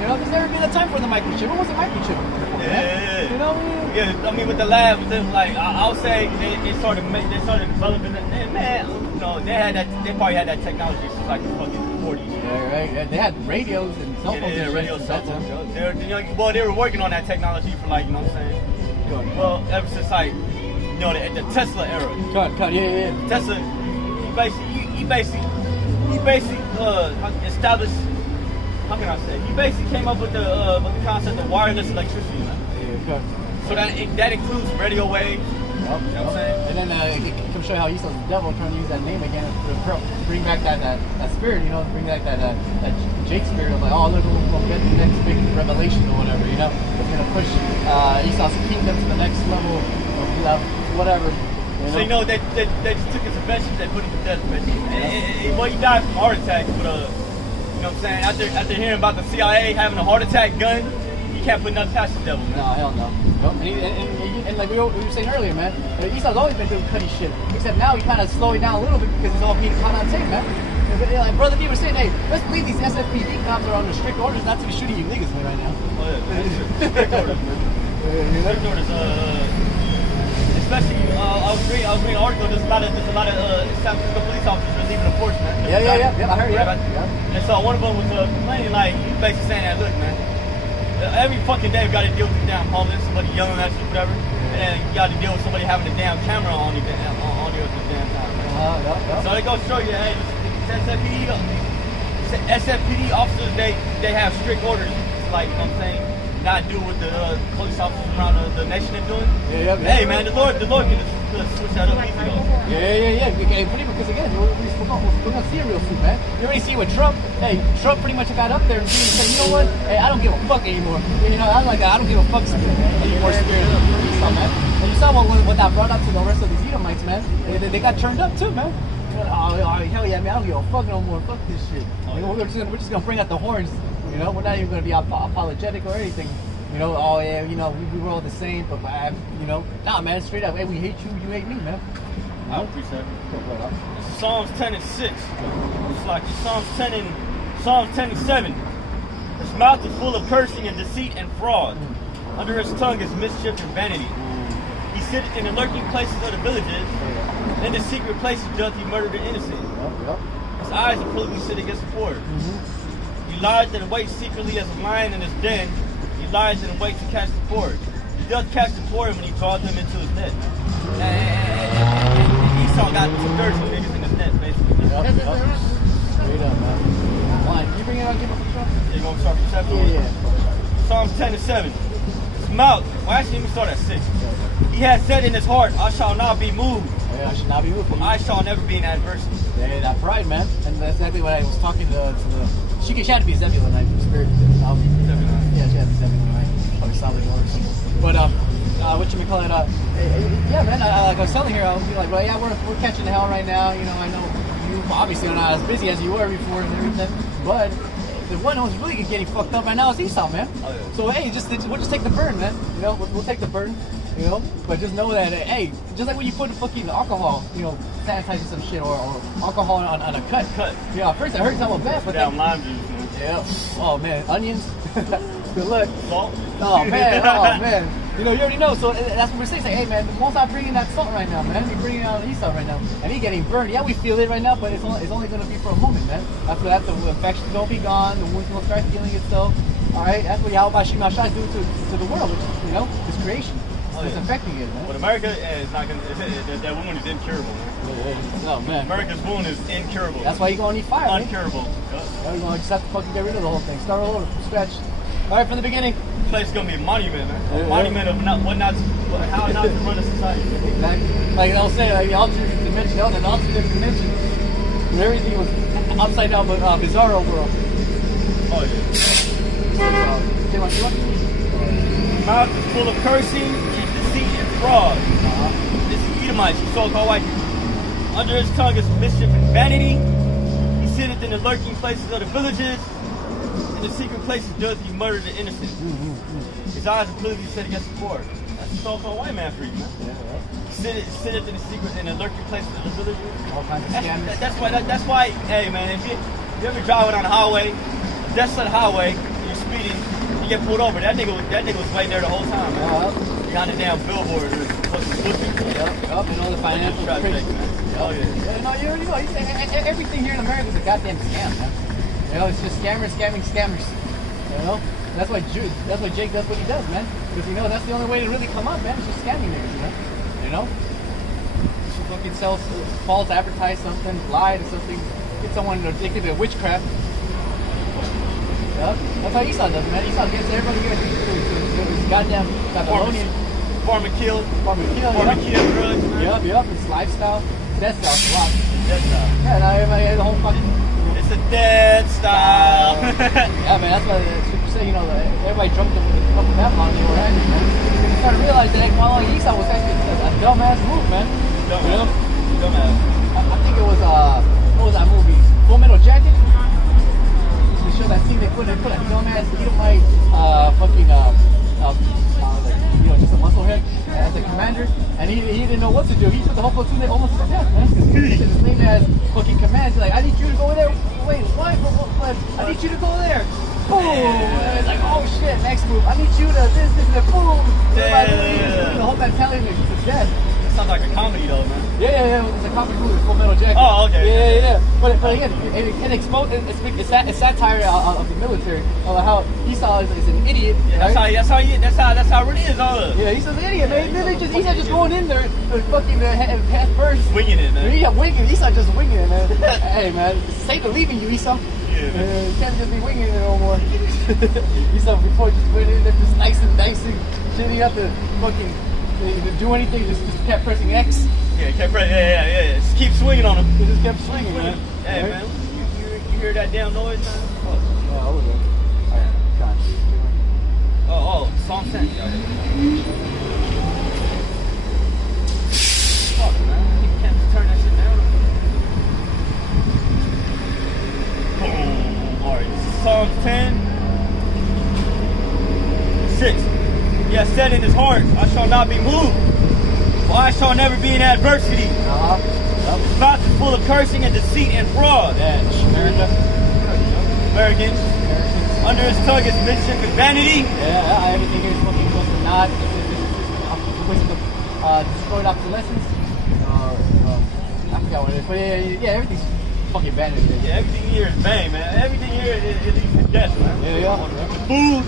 You know, there's never been a time for the microchip. What was the microchip? Yeah. You know what I mean? Yeah, I mean with the labs, like I'll say they started developing it. And man, you know, they probably had that technology since like the fucking 40s. Yeah, right. Yeah, they had radios and cell phones. Yeah, radios, cell phones. They were working on that technology for like, you know what I'm saying? Well, ever since like, you know, the Tesla era. Cut. Yeah. Tesla, he basically established. How can I say? He basically came up with the concept of wireless electricity. Yeah, so that includes radio waves. You know what I'm saying? And then it can show how Esau's the devil trying to use that name again to bring back that spirit, you know, bring back that Jake spirit of like, oh look, we'll get the next big revelation or whatever, you know. It's gonna push Esau's kingdom to the next level of whatever. So you know they just took his inventions and put him to death, basically. Well, he died from a heart attack, but you know what I'm saying? After hearing about the CIA having a heart attack gun, you can't put nothing past the devil, man. No, hell no. And like we were saying earlier, man, Esau's always been doing cutty shit. Except now he kind of slowing down a little bit because it's all being caught on tape, man. Like Brother D was saying, hey, let's believe these SFPD cops are under strict orders not to be shooting you niggas right now. Oh yeah, man. Strict orders, man. Strict orders, especially, I was reading an article. There's a lot of San Francisco police officers relieving the force, man. Yeah. I heard, yeah. And so one of them was complaining, like, he basically saying that, look, man, every fucking day we got to deal with the damn homeless, somebody yelling at you, whatever, and then you got to deal with somebody having a damn camera on you at the damn time. So they go show you, hey, SFPD officers, they have strict orders, like, you know what I'm saying, not do what the police officers around the nation are doing. Yeah. Hey, man, the Lord can just switch that up easy, though. Yeah. Because again, we're gonna see it real soon, man. You already see with Trump. Hey, Trump pretty much got up there and said, you know what? Hey, I don't give a fuck anymore. You know, I'm like, I don't give a fuck anymore spirit of Esau, man. And you saw what that brought up to the rest of these Edomites, man. They got turned up too, man. Oh, hell yeah, man, I don't give a fuck no more. Fuck this shit. We're just gonna bring out the horns. You know, we're not even gonna be apologetic or anything. You know, oh yeah, you know, we were all the same, but you know, nah, man, straight up, hey, we hate you, you hate me, man. I don't appreciate it. Psalms 10 and 6. It's like Psalms 10 and 7. His mouth is full of cursing and deceit and fraud. Under his tongue is mischief and vanity. He sitteth in the lurking places of the villages. In the secret places doth he murder the innocent. His eyes approvingly sit against the poor. He lies and waits secretly as a lion in his den. He lies and waits to catch the poor. He doth catch the poor when he draws them into his net. And Esau got 2/3 of the niggas in his net, basically. Straight up, man. Line. Can you bring it out? Give us a shot. You're going to start from 7? Yeah. Psalms 10 and 7. His mouth. Well, actually, let me start at 6. He has said in his heart, I shall not be moved. Yeah, I should not be moved. I shall never be in adversity. Yeah, that pride, man. And that's exactly what I was talking to the... She had to be Zebulonite, spirit. Zebulonite. Yeah, she had to be Zebulonite. Probably solid or something. But, whatchamacallit, yeah, man, like I was telling her, I was like, well, yeah, we're catching hell right now. You know, I know you obviously are not as busy as you were before and everything, but the one who's really getting fucked up right now is Esau, man. Oh, yeah. So, hey, we'll just take the burn, man. You know, we'll take the burn. You know, but just know that, hey, just like when you put fucking alcohol, you know, sanitizing some shit or alcohol on a cut. Yeah, at first it hurts somewhat bad, but Damn lime juice, man. yeah. Oh man, onions. Good luck. Salt. Oh man. You know, you already know. So that's what we're saying. Say, hey man, once I'm bringing that salt right now, man. We're bringing out Esau right now, and he's getting burned. Yeah, we feel it right now, but it's only going to be for a moment, man. After that, the infection's going to be gone. The wound's going to start healing itself. All right, that's what Yahweh Shem Shai do to the world, which is, you know, this creation. It's affecting it, man. But America is not going to, that wound is incurable, man. Oh, man. America's wound is incurable. That's why you're going to need fire, man. Uncurable. You're going to just have to fucking get rid of the whole thing. Start all over from scratch. All right, from the beginning. This place is going to be a monument, man. A monument of how not to run a society. Exactly. Like I'll say, like the alternate dimension, that was an alternate dimension where everything was upside down, but bizarre overall. Oh, yeah. Mouth is full of cursing and deceit and fraud. This is Edomites, you so-called white people. Under his tongue is mischief and vanity. He sitteth in the lurking places of the villages. In the secret places doth he murder the innocent. His eyes are clearly set against the poor. That's the so-called white man for you, man. Sitteth in the secret, in the lurking places of the villages. All kinds of scammers. That's why, hey man, if you ever driving on a highway, a desolate highway, and you're speeding, you get pulled over. That nigga was waiting there the whole time, man. Behind the damn billboard or fucking booking. Yup, and all the financial tricks. Oh yeah. You know, you already know. Everything here in America is a goddamn scam, man. You know, it's just scammers. You know, that's why Jake does what he does, man. Because you know that's the only way to really come up, man. It's just scamming niggas, you know. Just fucking sell false, advertise something, lie to something, get someone addicted to witchcraft. Yep. That's how Esau does it, man. Esau gets everybody to his goddamn Babylonian. Farm and kill. Drugs, man. Yep. It's lifestyle. Death style, a lot. Death style. Yeah, now everybody has the whole fucking. It's a dead style. Yeah, man, that's why you say, you know, everybody jumped up in Babylon and they were angry, man. You start to realize that following Esau was actually a dumbass move, man. Dumbass. I think it was, what was that movie? Full Metal Jacket? To show that scene, they put a dumbass Edomite, you know, just a musclehead as the commander, and he didn't know what to do. He put the whole platoon there almost to death, man. Because his name has fucking commands. Like, I need you to go there. Wait, what? I need you to go there. Boom! And it's like, oh shit, next move. I need you to this, and boom. The whole battalion is to death. Sounds like a comedy though, man. Yeah. It's a comedy movie, Full Metal Jacket. Oh, okay. Yeah. But again, it's satire of the military, of how Esau is an idiot. Yeah, right? that's how it really is, Yeah, Esau's an idiot, man. Esau just going in there and fucking head first. Winging it, man. Yeah, Esau just winging it, man. Hey, man, say believing you, Esau. Yeah, man. You can't just be winging it no more. Esau before just went in there, just dicing, shitting up the fucking. They didn't do anything, just kept pressing X. Yeah, kept pressing. Yeah. Just keep swinging on him. They just kept swinging, man. Hey, man, you hear that damn noise, man? Oh, over there. Alright, God. Oh, Psalm 10. Fuck, man. You can't just turn that shit down. Boom. Alright, this is Psalm 10. 6. He has said in his heart, I shall not be moved, for I shall never be in adversity. His mouth is full of cursing and deceit and fraud. Americans. Under his tongue is mischief and vanity. Yeah, everything here is fucking close to not. Destroyed obsolescence. I forgot what it is, but yeah, everything's fucking vanity. Yeah, everything here is vain, man. Everything here is leads to death, man. Yeah. Food.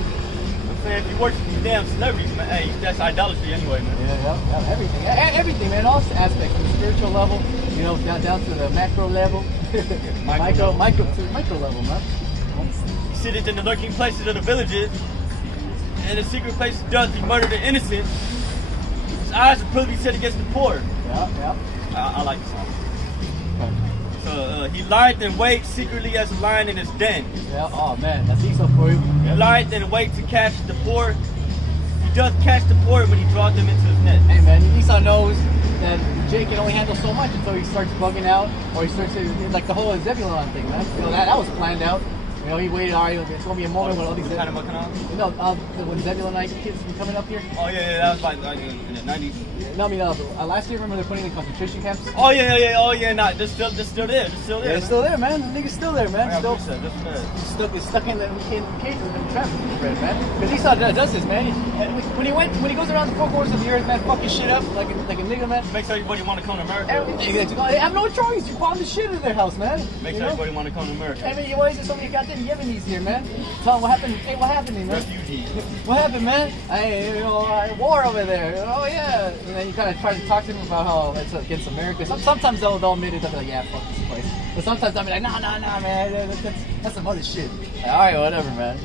Man, if you work with these damn celebrities, man, hey, that's idolatry anyway, man. Yeah, everything, man. All aspects, from the spiritual level, you know, down to the macro level, micro level, man. He sitteth in the lurking places of the villages, and in the secret places doth he murder the innocent. His eyes are privily set against the poor. Yeah. I like this song. So he lieth and waits secretly as a lion in his den. Yeah, oh man, that's Esau for you. He lieth and waits to catch the poor. He doth catch the poor when he draws them into his net. Hey man, Esau knows that Jake can only handle so much until he starts bugging out, or he starts to, like the whole Zebulon thing, man. You know, that was planned out. You know, he waited. All right, it's gonna be a moment when all these. Kind of looking on? You know, when Zebulonite kids were coming up here. Oh yeah, that was like in the 90s. No, I mean, last year, remember they're putting in concentration camps? Oh yeah. Nah, they're still there. Yeah, it's still there, man. The nigga's still there, man. Still Stuck in the cages and trapped in the bread, man. Because Esau does this, man. When he goes around the four corners of the earth, man, fucking shit up like a nigga, man. Makes everybody want to come to America. They have no choice. You bomb the shit in their house, man. Makes everybody want to come to America. I mean, why is there so many goddamn Yemenis here, man? Tell them what happened. Hey, what happened, man? Refugees. What happened, man? Hey, war over there. Oh yeah. And then you kind of try to talk to them about how it's against America. Sometimes they'll admit it. They'll be like, yeah, fuck this place. But sometimes they'll be like, nah, man. That's some other shit. Like, all right, whatever, man.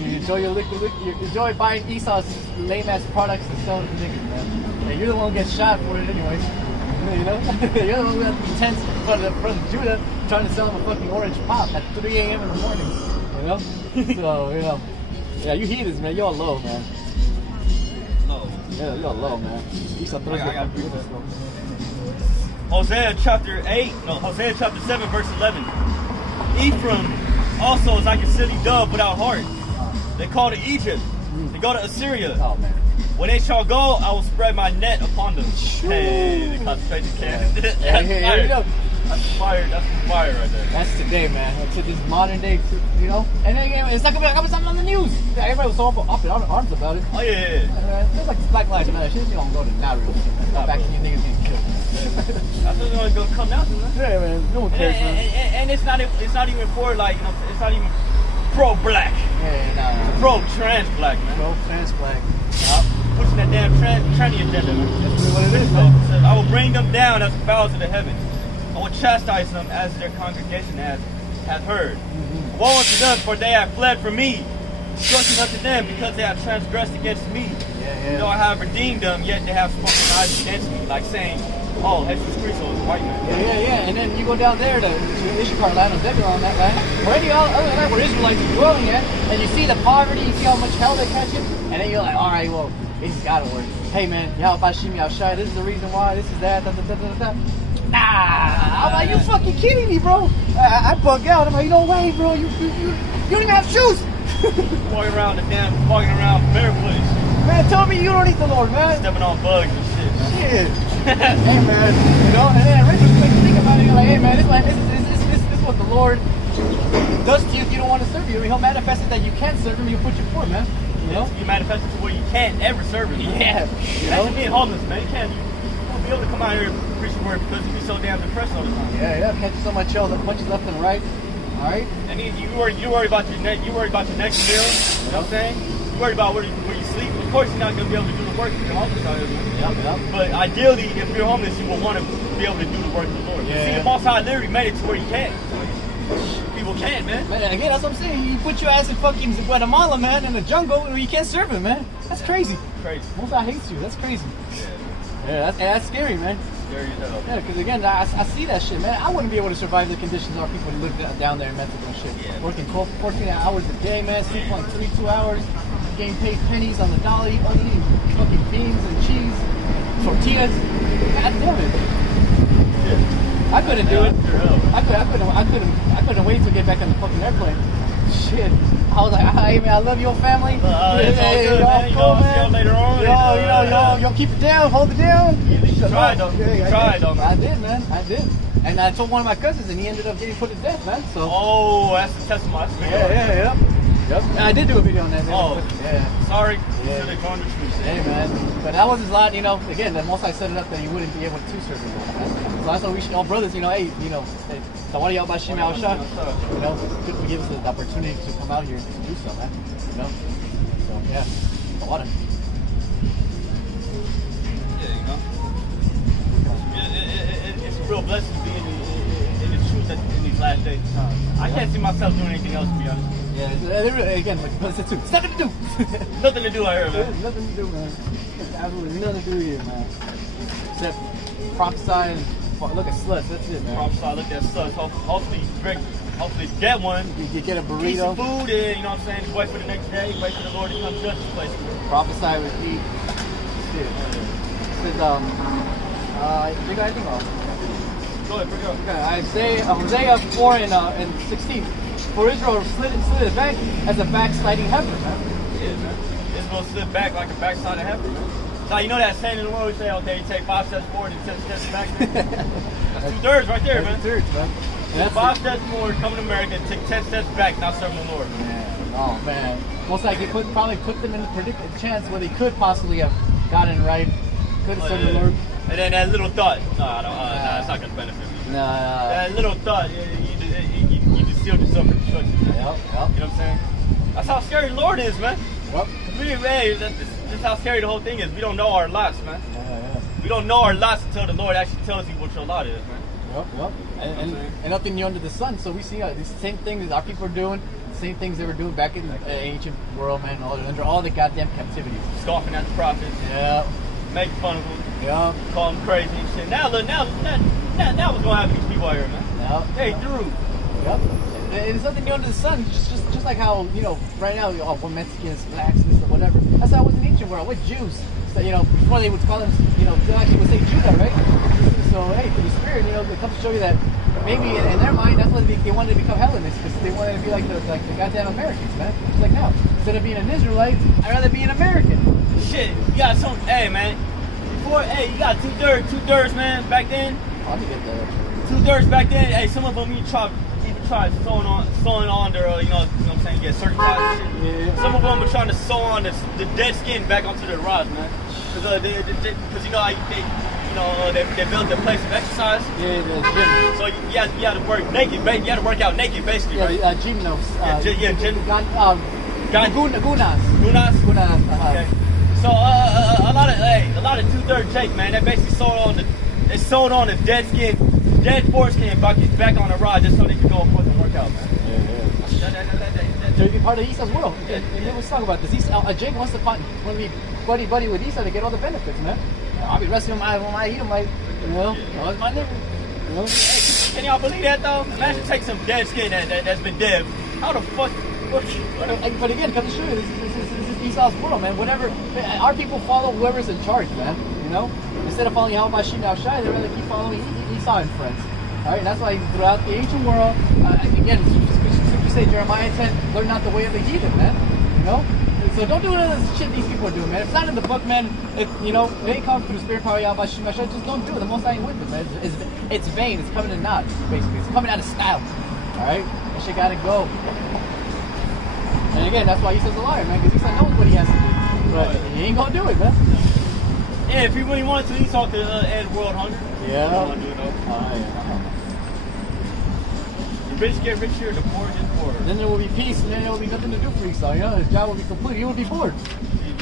You enjoy your liquid. You enjoy buying Esau's lame ass products and selling to niggas, man. And you're the one who gets shot for it, anyways. You know, you're the one who has to be tense in front of Judah trying to sell him a fucking orange pop at 3 a.m. in the morning. You know, so you know, yeah, you heathens, man. You're low, man. Low. Yeah, you're low, man. Esau throws I got Hosea chapter 7, verse 11. Ephraim also is like a silly dove without heart. They call to Egypt. They go to Assyria. Oh man. When they shall go, I will spread my net upon them. Hey, the concentration camp. That's fire right there. That's today, man. That's this modern day, you know. And then again, it's not gonna be like something on the news. Everybody was so up in arms about it. Oh yeah. It's like Black Lives Matter. Shit, you don't go to Nauru. Go back to you niggas getting killed. That's what's gonna come down to, man. Yeah, man. No one cares, man. And it's not even for like, you know, it's not even pro-black. Yeah, nah. Pro-trans-black, man. Pro-trans-black. Pushing that damn tranny agenda, man. That's really what it is, man. It says, I will bring them down as fowls of the heaven. I will chastise them as their congregation has heard. Mm-hmm. Woe unto them, for they have fled from me. Destruction unto them, because they have transgressed against me. Yeah. Though I have redeemed them, yet they have spoken lies against me, like saying, oh, Jesus Christ is white man. Yeah. And then you go down there to Issachar land of Zebulon, that land, or any other land where Israelites are dwelling at, and you see the poverty, you see how much hell they catch it, and then you're like, all right, well, it's gotta work. Hey man, Yahweh Shai, this is the reason why, this is that, Nah, I'm like, you fucking kidding me, bro. I bug out. I'm like, no way, bro. You don't even have shoes. Walking around barefoot. Man, tell me you don't need the Lord, man. Stepping on bugs and shit, man. Shit. Hey, man. You know, and then Rich was quick to think about it. You're like, hey, man, this is what the Lord does to you if you don't want to serve you. I mean, he'll manifest it that you can't serve him. He'll put you forward, man. You know? You manifest it to where you can't ever serve him. Yeah. You know? Being homeless, man. You won't be able to come out here and preach the word because you be so damn depressed all the time. Yeah. Catch so much hell, punches left and right. All right. And then you worry about your next meal. You know what I'm saying? You worry about where you sleep. Of course, you're not gonna be able to do the work if you're homeless out here. Yep. But ideally, if you're homeless, you will want to be able to do the work of the Lord. Yeah. See, the Most High literally made it to where you can't. People can't, man. Man, again, that's what I'm saying. You put your ass in fucking Guatemala, man, in the jungle where you can't serve him, man. That's crazy. Crazy. Most High hates you. That's crazy. Yeah. That's scary, man. Scary as hell. Yeah, because again, I see that shit, man. I wouldn't be able to survive the conditions our people live down there in Mexico and shit. Yeah. Working 14 hours a day, man. Sleep on 2 hours. Getting paid pennies on the dollar. Eating fucking beans and cheese. Tortillas. God damn it. Yeah. I couldn't do it. I couldn't wait to get back on the fucking airplane. Shit. I was like, hey man, I love your family. It's all good, man. Cool, man. See you later on. Yo, keep it down, hold it down. You tried though. I did, man. I did. And I told one of my cousins, and he ended up getting put to death, man. So. Oh, that's the testimony. Yeah. Yep. And I did do a video on that. Man. Oh, yeah. Sorry. Yeah. Should have gone to truth. Hey, man. But that was his lot, you know. Again, the most I set it up that you wouldn't be able to serve him. So that's why we should, all brothers, you know, hey, you know, Tawari out by Shima al Shah. You know, good to give us the opportunity to come out here and do so, man. You know? So, yeah. Tawari. Yeah, you know. It's a real blessing to be in the truth in these last days. I can't see myself doing anything else, to be honest. Yeah, again, like it's nothing to do. Nothing to do out here, man. Nothing to do, man. Absolutely nothing to do here, man. Except prophesy and look at sluts. That's it, man. Prophesy, look at sluts. Hopefully get one. You get a burrito. Eat some food, and you know what I'm saying. Just wait for the next day. Wait for the Lord to come judge this place. Prophesy with eat. Shit. It says you got anything on? Go ahead, bring it up. Okay, Hosea 4 and 16. for Israel slid it back as a backsliding heifer, man. Yeah, man. Israel slid back like a backside of heifer, man. So you know that saying in the world, we say, okay, you take 5 steps forward and 10 steps back. That's 2/3 right there, man. 2/3, man. That's 5 steps forward, come to America, and take 10 steps back, now serve the Lord. Man. Oh man. Most likely probably put them in the predicted chance where they could possibly have gotten right, could have served the Lord. And then that little thought, no, it's not gonna benefit me. That little thought, you just sealed yourself for destruction. Yep. You know what I'm saying? That's how scary the Lord is, man. Yep. That's just how scary the whole thing is. We don't know our lots, man. Yeah. We don't know our lots until the Lord actually tells you what your lot is, man. Yep. And nothing new under the sun. So we see these same things our people are doing, the same things they were doing back in the ancient world, man, under all the goddamn captivities. Scoffing at the prophets. Yeah. Making fun of them. Yeah. Call them crazy and shit. Now what's gonna happen to these people out here, man? Yep. Hey, Drew. Yep. And it's nothing new under the sun. Just like how, right now, we're Mexicans, blacks, this or whatever. That's how it was in the ancient world with Jews. So, before they would call them, they actually would say Judah, right? So, hey, through the Spirit, it comes to show you that maybe in their mind, that's why they wanted to become Hellenists, because they wanted to be like the goddamn Americans, man. Just like now. Instead of being an Israelite, I'd rather be an American. Shit, you got some, hey, man. You got 2/3, man, back then. Oh, let me get that. 2/3 back then. Hey, some of them even tried sewing on their, you know what I'm saying, get circumcised and shit. Yeah. Some of them were trying to sew on the dead skin back onto their rods, man. Because they built their place of exercise. Yeah, the gym. So you had to work naked, you had to work out naked, basically, right? Gymnos. Gunas. Gunas. Okay. So a lot of 2/3 Jake, man, they basically sewed on the dead foreskin back on the rod just so they could go and fucking work out, man. To be part of Esau's world. And let's talk about this. Jake wants to be buddy with Esau to get all the benefits, man. I'll be wrestling with my Edomite, it's my nigga. Hey, can y'all believe that though? Imagine take some dead skin that's been dead. How the fuck? But again, come to show you, this is Esau's world, man. Whatever, our people follow whoever's in charge, man. Instead of following Yahweh Shim Now Shai, they rather keep following Esau and friends. All right, and that's why throughout the ancient world, again, you say Jeremiah 10, learn not the way of the heathen, man. So don't do any of this shit these people are doing, man. If it's not in the book, man, if they come through the spirit power Yahweh Shim Now Shai, just don't do it. The Most High ain't with them, man. It's vain. It's coming in knots, basically. It's coming out of style. All right, that shit gotta go. And again, that's why Esau's a liar, man, because Esau knows what he has to do. But he ain't gonna do it, man. Yeah, if he really wanted to, Esau could end world hunger. Yeah. He don't want to do it, though. The rich get richer, the poor get poorer. Then there will be peace, and then there will be nothing to do for Esau. His job will be complete. He will be bored.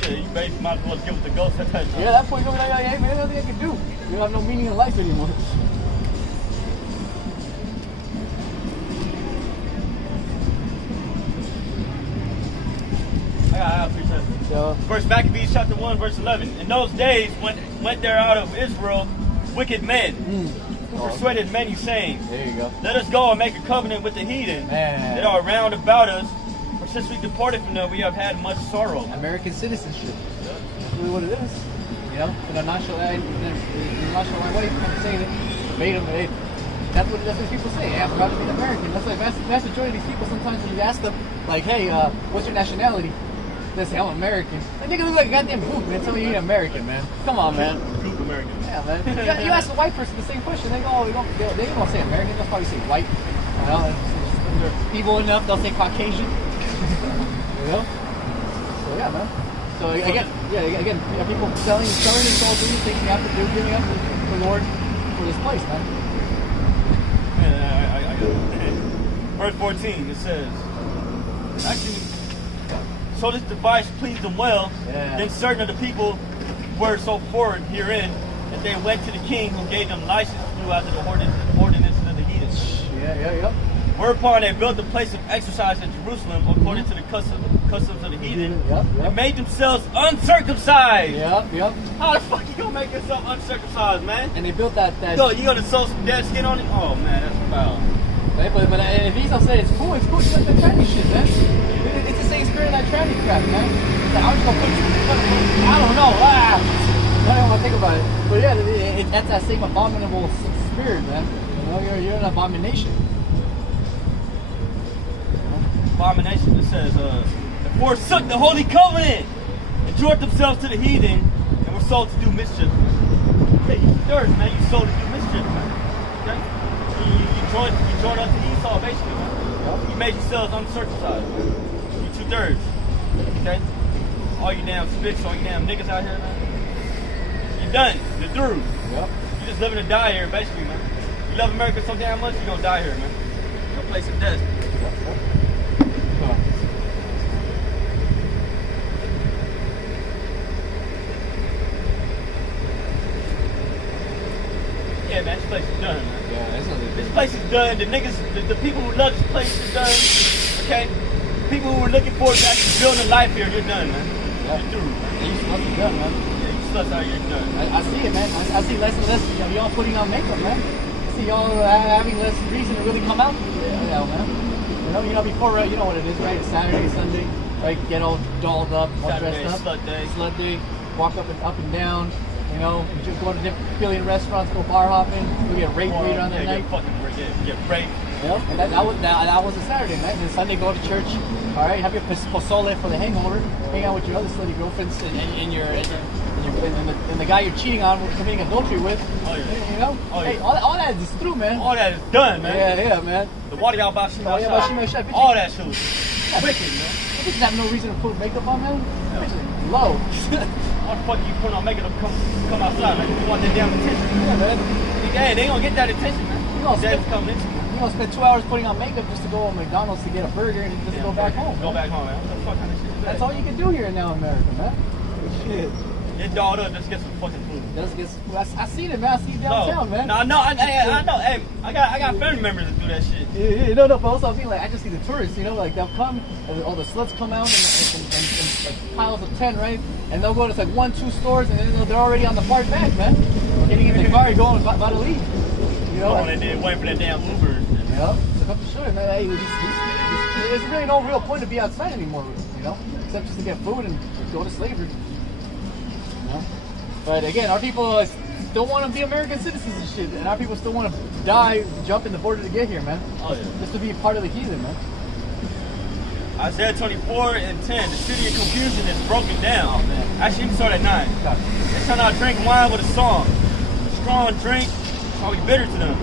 Yeah, you basically might as well give it the ghost at that time. Yeah, at that point, you'll be like, hey, man, there's nothing I can do. You don't have no meaning in life anymore. I appreciate it. First Maccabees chapter 1, verse 11. In those days went there out of Israel wicked men who persuaded many, saying, there you go. Let us go and make a covenant with the heathen that are round about us. For since we departed from them, we have had much sorrow. American citizenship. That's really what it is. In a nonchalant way, kind of saying it, verbatim. That's what people say. Hey, I'm proud to be an American. That's like vast majority of these people. Sometimes when you ask them, like, hey, what's your nationality? They say, I'm American. That nigga look like a goddamn poop, man. Tell me you ain't American, man. Come on, man. Poop American. Yeah, man. You ask a white person the same question, they go, they ain't gonna say American. They'll probably say white. If they're evil enough, they'll say Caucasian. So yeah, man. So again, people selling their soul, doing things you have to do, giving up the Lord for this place, man. I got it. Verse 14, it says, actually, so this device pleased them well. Then certain of the people were so forward herein that they went to the king, who gave them license to do after the ordinances of the heathen. Yeah. Whereupon they built a place of exercise in Jerusalem according to the customs of the heathen, and made themselves uncircumcised. Yep. How the fuck you gonna make yourself uncircumcised, man? And they built that. Yo, you gonna sew some dead skin on it? Oh man, that's foul. But if Esau said it's cool, it's just the tranny shit, man. It's the same spirit of that tranny crap, man. It's like, I'm just gonna put I don't know. I don't want to think about it. But yeah, that's that same abominable spirit, man. You're an abomination. abomination. It says, "The forsook the holy covenant, and joined themselves to the heathen, and were sold to do mischief." Hey, you third, man. You sold to do mischief, man. Okay? You joined unto Esau, basically, man. You made yourselves uncircumcised, man. You 2/3. Okay? All you damn spits, all you damn niggas out here, man. You're done. You're through. Yep. You just living to die here, basically, man. You love America so damn much, you're gonna die here, man. No place of death. Yeah, man, this place is done, man. Yeah, This place is done. The niggas, the people who love this place is done. Okay? People who were looking forward to actually building a life here, you're done, man. Yeah. You're through. you sluts are done, man. Yeah, you sluts out here, you're done. I see it, man. I see less and less y'all putting on makeup, man. I see y'all having less reason to really come out, man. You know, before, you know what it is, right? It's Saturday, Sunday, right? Get all dolled up, all Saturday, dressed up. slut day. Walk up and down. You know, just go to different billion restaurants, go bar hopping. We get raped later on the night. Get raped. Yep. And that was a Saturday night. And then Sunday, go to church. All right, have your pozole for the hangover. Hang out with your other slutty girlfriends and the guy you're cheating on, committing adultery with. Oh yeah. You know. Oh, yeah. Hey, all that is true, man. All that is done, man. Yeah, man. The water y'all about shit. All that shit was wicked, man. Bitches have no reason to put makeup on, man. No. Bitches low. Why the fuck you put on makeup to come outside, man? You want that damn attention. Yeah, man. Hey, they gonna get that attention, man. Dad's coming into you. You gonna spend 2 hours putting on makeup just to go to McDonald's to get a burger and just go back home. Go back home, man. What the fuck kind of shit is that? That's all you can do here now in America, man. Shit. Get dolled up, just get some fucking food. I seen it, man. I see it downtown, man. No, I know. Hey, I got family members that do that shit. Yeah, no, but also I mean, like, I just see the tourists, you know, like they'll come, and all the sluts come out and piles of 10, right? And they'll go to like 1-2 stores, and then they're already on the park back, man. Getting in the car and going about to leave. You know, and then waiting for that damn Uber. You know, so come to show you, man. Hey, there's really no real point to be outside anymore, you know, except just to get food and go to slavery. You know? But again, our people still want to be American citizens and shit, and our people still want to die, jump in the border to get here, man. Oh yeah. Just to be part of the heathen, man. Isaiah 24:10, the city of confusion is broken down. Oh, man. Actually, you can start at 9. They shall not drink wine with a song. Strong drink shall be bitter to them.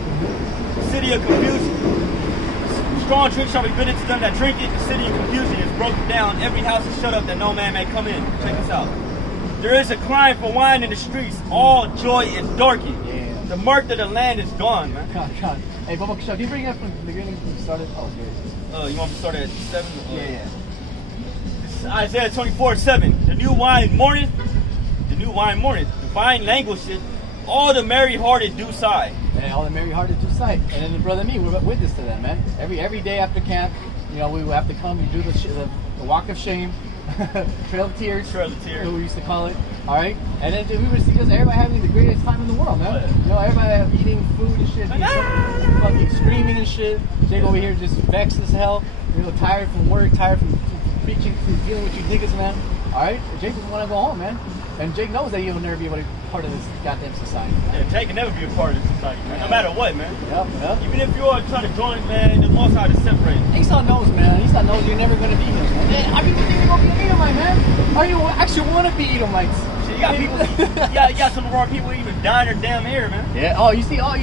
The city of confusion. Strong drink shall be bitter to them that drink it. The city of confusion is broken down. Every house is shut up that no man may come in. Check this out. There is a crying for wine in the streets. All joy is darkened. Yeah. The mark of the land is gone, man. God. Hey, Bubba, can you bring that from the beginning when you started? Oh, good. You want me to start at 7? Yeah. This is Isaiah 24:7. The new wine mourneth. The new wine mourneth. The vine languisheth. All the merry-hearted do sigh. And all the merry-hearted do sigh. And then the brother and me, we're witness to that, man. Every day after camp, you know, we will have to come and do the walk of shame. Trail of Tears. Trail of Tears. We used to call it. All right, and then we would see just everybody having the greatest time in the world, man. Oh, yeah. You know, everybody eating food and shit, fucking screaming and shit. Jake over here just vexed as hell. You know, tired from work, tired from preaching, dealing with you niggas, man. All right, Jake just want to go home, man. And Jake knows that he'll never be able to be part of this goddamn society. Yeah, Jake can never be a part of this society, man. No matter what, man. Yep. Even if you're trying to join, man, the most high to separate. Esau knows, man. Esau knows you're never going to be him, man. How do you think you're going to be an Edomite, man? How do you actually want to be Edomites? Shit, you got people, you got some of our people even dying their damn hair, man. Yeah. Oh, you see all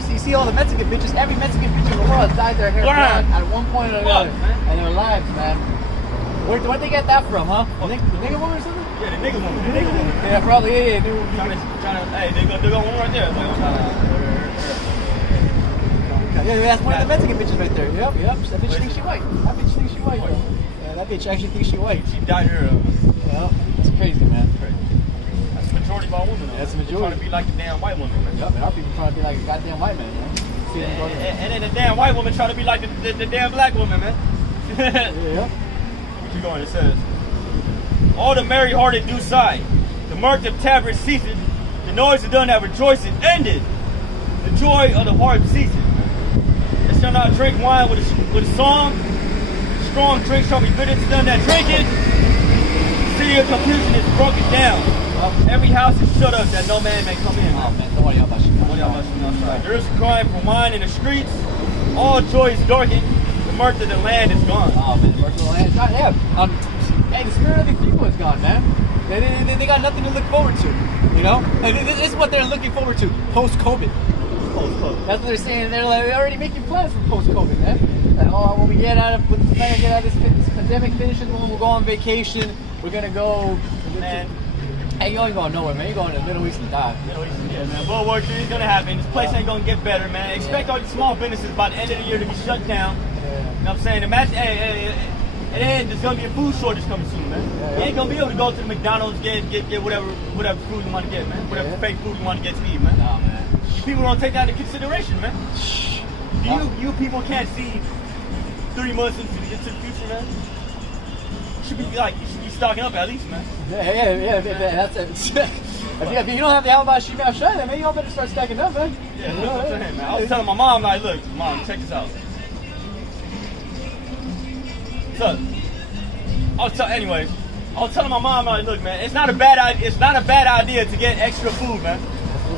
the Mexican bitches. Every Mexican bitch in the world has dyed their hair blonde at one point or another in their lives, man. Where'd they get that from, huh? The nigga woman or something? Yeah, the nigga woman. Yeah, probably. Yeah. Hey, they go one right there. Yeah, that's one of the Mexican bitches right there. Yep. That bitch thinks she white. Though. Yeah, that bitch actually thinks she white. She dyed her. Yeah, it's crazy, man. That's the majority of our women. That's the majority. Trying to be like the damn white woman, man. Yep, and our people trying to be like a goddamn white man, man. And then the damn white woman trying to be like the damn black woman, man. Yeah. Keep going. It says, all the merry-hearted do sigh. The mirth of tabrets ceased. The noise of them that rejoicing ended. The joy of the harp ceased. They shall not drink wine with a song. Strong drink shall be bitter to them that drink it. The city of confusion is broken down. Every house is shut up that no man may come in. Oh, man. Don't worry about shit. There is a crying for wine in the streets. All joy is darkened. The mirth of the land is gone. Oh man, the mirth of the land is gone. Yeah. Hey, the spirit of the people is gone, man. They got nothing to look forward to. You know, and this is what they're looking forward to post-COVID. That's what they're saying. They're already making plans for post-COVID, man. Like, oh, when we get out of this pandemic finishes, we'll go on vacation. We're gonna go. Man. Hey, you ain't going nowhere, man. You're going to the Middle East and die. Middle East, yeah, man. World War III is gonna happen. This place ain't gonna get better, man. Expect all these small businesses by the end of the year to be shut down. Yeah. You know what I'm saying? Imagine, and then there's gonna be a food shortage coming soon, man. Yeah. You ain't gonna be able to go to the McDonald's, get whatever food you want to get, man. Whatever fake food you want to get to eat, man. Nah, man. You people don't take that into consideration, man. You people can't see 3 months into the future, man. You should be stocking up at least, man. Yeah. That's it. If you don't have the Alabama sheep out shut, then maybe you all better start stacking up, man. Yeah, that's what I'm saying, man. I was telling my mom, like, look, Mom, check this out. So, I was telling my mom, like, look, man, it's not a bad idea to get extra food, man.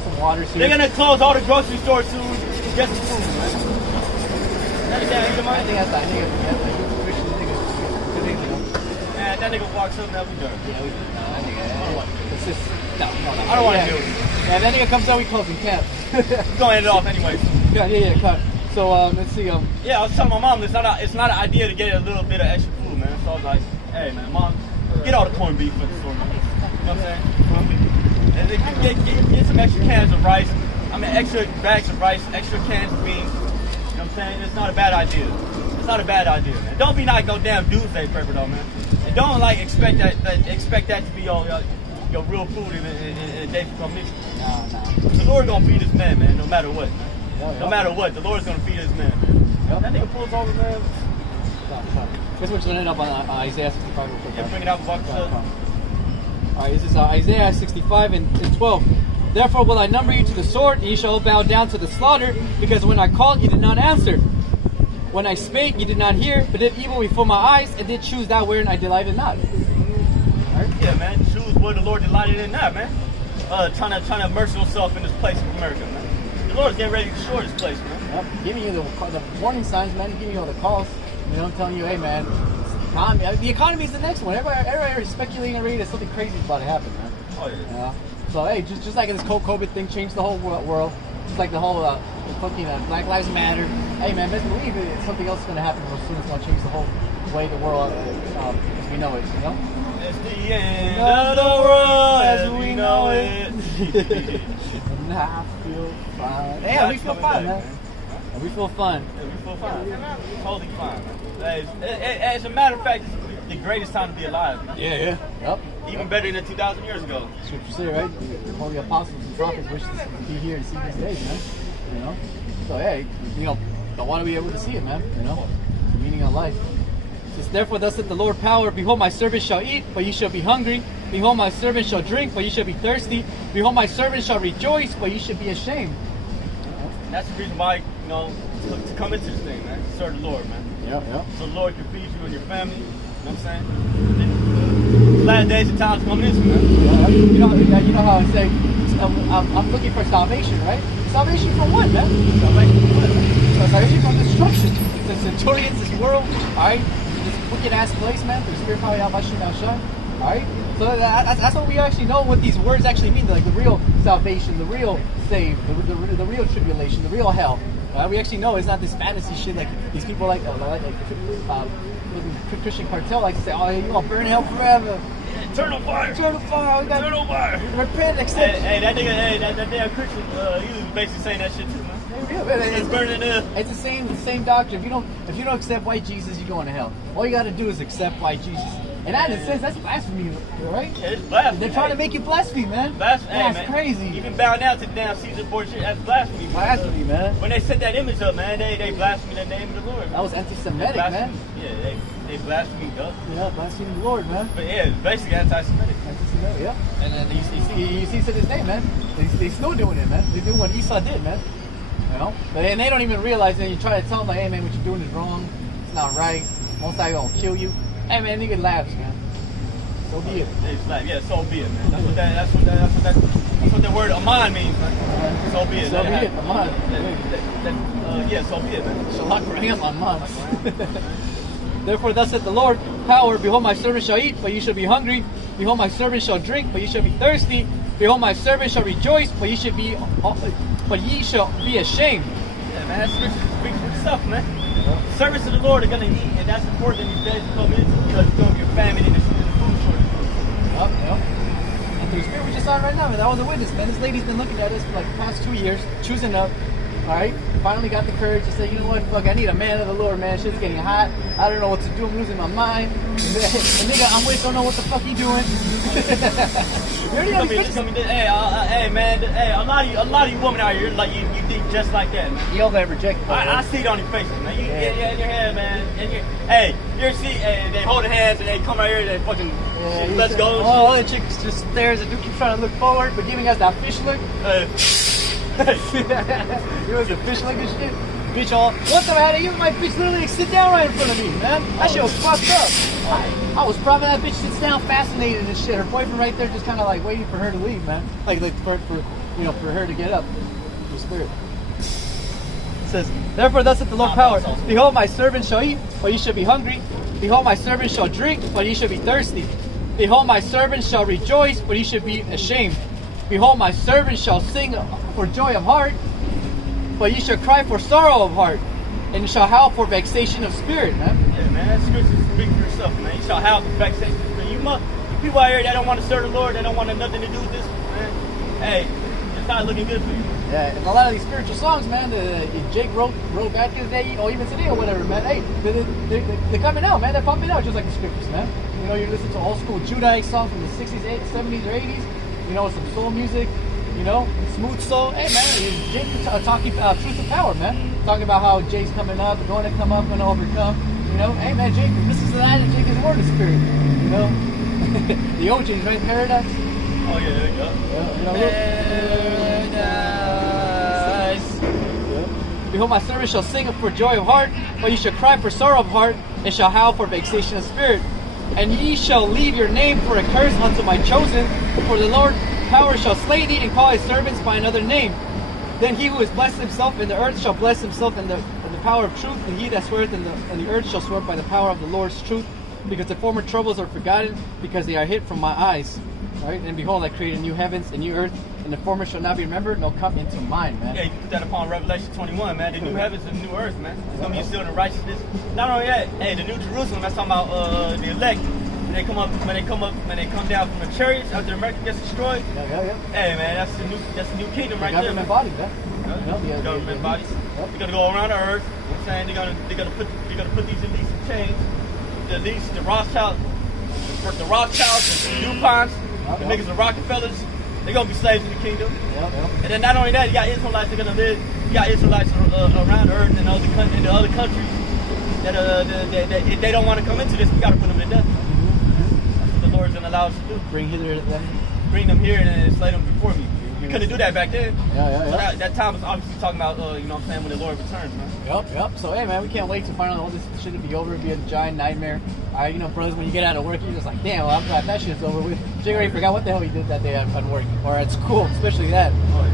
Some water. They're gonna close all the grocery stores soon to get some food, man. I think that's that nigga. Man, that nigga walks up now, we done. Yeah, we it's just no. I don't want to do it. Yeah, that nigga comes out, we close him camp. We're gonna end it off anyway. Yeah, cut. So let's see. Yeah, I was telling my mom it's not an idea to get a little bit of extra food, man. So I was like, hey, man, Mom, get all the corned beef for the store, man. You know what I'm saying? And then get some extra cans of rice. Extra bags of rice, extra cans of beans. You know what I'm saying? It's not a bad idea. It's not a bad idea, man. Don't be like no damn doomsday prepper, though, man. And don't like expect that to be your real food in a day from next. No. The Lord gonna feed his man, man, no matter what, man. No matter what, the Lord's gonna feed his man, man. That nigga pulls over, man. Guess we're just gonna end up on Isaiah 65 real quick. Yeah, bring it out, walk Alright, this is Isaiah 65 and 12. Therefore will I number you to the sword, and you shall bow down to the slaughter, because when I called, you did not answer. When I spake, you did not hear, but did evil before my eyes, and did choose that wherein I delighted not. Right? Yeah, man, choose where the Lord delighted in that, man. Trying to immerse yourself in this place of America, man. The Lord's getting ready to destroy this place, man. Yep. Giving you the warning signs, man. Giving you all the calls. You know, telling you, hey, man, the economy is the next one. Everybody is speculating already that something crazy is about to happen, man. Oh, yeah. You know? So, hey, just like this COVID thing changed the whole world, just like the whole fucking Black Lives Matter. Hey, man, best believe it, something else is going to happen real soon. It's going to change the whole way the world as we know it, you know? It's the end of the world as we know it. And I feel fine. Yeah, we feel fine, man. We feel fine. Yeah, we feel fine. Totally fine, man. As a matter of fact, it's the greatest time to be alive, man. Yeah. Yep. Even better than 2,000 years ago. That's what you say, right? The holy apostles and prophets wish to be here and see these days, man. You know? So, hey, don't want to be able to see it, man. You know? It's the meaning of life. It says, therefore, thus saith the Lord power, behold, my servant shall eat, but ye shall be hungry. Behold, my servant shall drink, but ye shall be thirsty. Behold, my servant shall rejoice, but ye should be ashamed. That's the reason why, to come into this thing, man. To serve the Lord, man. Yeah. So the Lord can feed you and your family. You know what I'm saying? Last days and times coming into, man. Yeah, you know how I say, I'm looking for salvation, right? Salvation from what, man? Salvation from what? Salvation from destruction. The centurions, this world, alright? This wicked ass place, man. The spirit power now shine. Alright? So that's what we actually know what these words actually mean. Like the real salvation, the real save, the real tribulation, the real hell. Right? We actually know it's not this fantasy shit like these people like Christian cartel like to say, oh, you're gonna burn in hell forever. Eternal fire. Eternal fire. Eternal fire. Repent, accept. Hey, that nigga, that damn Christian, he was basically saying that shit too, man. It's burning up. It's the same doctrine. If you don't accept white Jesus, you're going to hell. All you got to do is accept white Jesus. And that, in a sense, that's blasphemy, right? Yeah, it's blasphemy. They're trying to make you blaspheme, man. Blasphemy, that's man. crazy. Even bowing down to the damn Caesar board shit, that's blasphemy. Blasphemy, man. When they set that image up, man, they blaspheme the name of the Lord. Man. That was anti-Semitic, man. Yeah, they blaspheme God. Yeah, blaspheme the Lord, man. But yeah, it's basically anti-Semitic. Anti-Semitic, yeah. And then you see to this day, man. They still doing it, man. They do what Esau did, man. You know? And they don't even realize it. You try to tell them, like, hey, man, what you're doing is wrong. It's not right. Most likely gonna kill you. Hey, man, nigga laughs, man. So be it. Yeah, so be it, man. That's what That's what the word aman means, man. So be it. So be it, aman. Yeah, so be it, man. Shalak rahim aman. Therefore, thus saith the Lord, power, behold, my servant shall eat, but ye shall be hungry. Behold, my servant shall drink, but ye shall be thirsty. Behold, my servant shall rejoice, but ye shall be ashamed. Yeah, man, that scripture speaks for itself, man. Service of the Lord are going to eat, and that's important in these days to come into because it's going to be a famine and a food shortage. Yep. And through the Spirit, we just saw it right now, man. That was a witness, man. This lady's been looking at us for like the past 2 years, choosing up. Alright? Finally got the courage to say, you know what, fuck, I need a man of the Lord, man. Shit's getting hot. I don't know what to do. I'm losing my mind. And nigga, I'm with, don't know what the fuck you doing. Hey, man. Hey, a lot of you women out here, like you think just like that, man. You all got rejected. I see it on your faces, man. You in your head, man. They holding hands and they come right here and they fucking let's go. Oh, the chick just stares and dude keeps trying to look forward, but giving us that fish look. It was a fish look and shit. Bitch, one time I had to even my bitch literally sit down right in front of me, man. That shit was fucked up. I was probably that bitch sits down fascinated and shit. Her boyfriend right there just kind of like waiting for her to leave, man. Like for her to get up. The Spirit. It says, therefore thus saith the Lord power. Behold, my servant shall eat, but ye shall be hungry. Behold, my servant shall drink, but ye shall be thirsty. Behold, my servant shall rejoice, but ye shall be ashamed. Behold, my servant shall sing for joy of heart, but ye shall cry for sorrow of heart, and shall howl for vexation of spirit, man. Yeah, man, that scripture speaks for itself, man. You shall howl for vexation of spirit. You people out here that don't want to serve the Lord, that don't want nothing to do with this, man. Hey, it's not looking good for you. Yeah, and a lot of these spiritual songs, man, Jake wrote back in the day, or even today or whatever, man. Hey, they're coming out, man. They're popping out just like the scriptures, man. You know, you're listening to old school Judaic songs from the 60s, 70s, or 80s. You know, some soul music, you know, smooth soul. Hey, man, Jake talking truth to power, man. Talking about how Jake's coming up, going to come up, going to overcome. You know, hey, man, Jake listens to that and Jake is word of spirit. You know, the OJ's, right? Paradise. Oh, yeah, there you go. Paradise. Behold, my servant shall sing for joy of heart, but ye shall cry for sorrow of heart, and shall howl for vexation of spirit. And ye shall leave your name for a curse unto my chosen, for the Lord power shall slay thee and call his servants by another name. Then he who has blessed himself in the earth shall bless himself in the power of truth, and he that sweareth in the earth shall swear by the power of the Lord's truth, because the former troubles are forgotten, because they are hid from my eyes. Right? And behold, I create a new heavens and new earth, and the former shall not be remembered, nor come into mind, man. Yeah, you can put that upon Revelation 21, man. The new heavens and the new earth, man. It's gonna be still in the righteousness. Not only that, hey, the new Jerusalem. That's talking about the elect. When they come down from the chariots after America gets destroyed. Yeah. Hey, man, that's the new kingdom right there. Government bodies, man. Government bodies. They're gonna go around the earth. You know what I'm saying they're gonna put these elites in chains. The elites, the Rothschilds, the DuPonts, the niggas, the Rockefellers. They're gonna be slaves in the kingdom. And then not only that, you got Israelites that are gonna live. You got Israelites around the earth and in the other countries that if they don't want to come into this, we gotta put them to death. That's what the Lord's gonna allow us to do. Bring them here and slay them before me. You couldn't do that back then. So that time was obviously talking about, you know what I'm saying, when the Lord returns, man. Yep. So, hey, man, we can't wait to find out all this shit to be over. It'll be a giant nightmare. You know, brothers, when you get out of work, you're just like, damn, well, I'm glad that shit's over with. Jake already forgot what the hell he did that day at work. Or at school, especially that.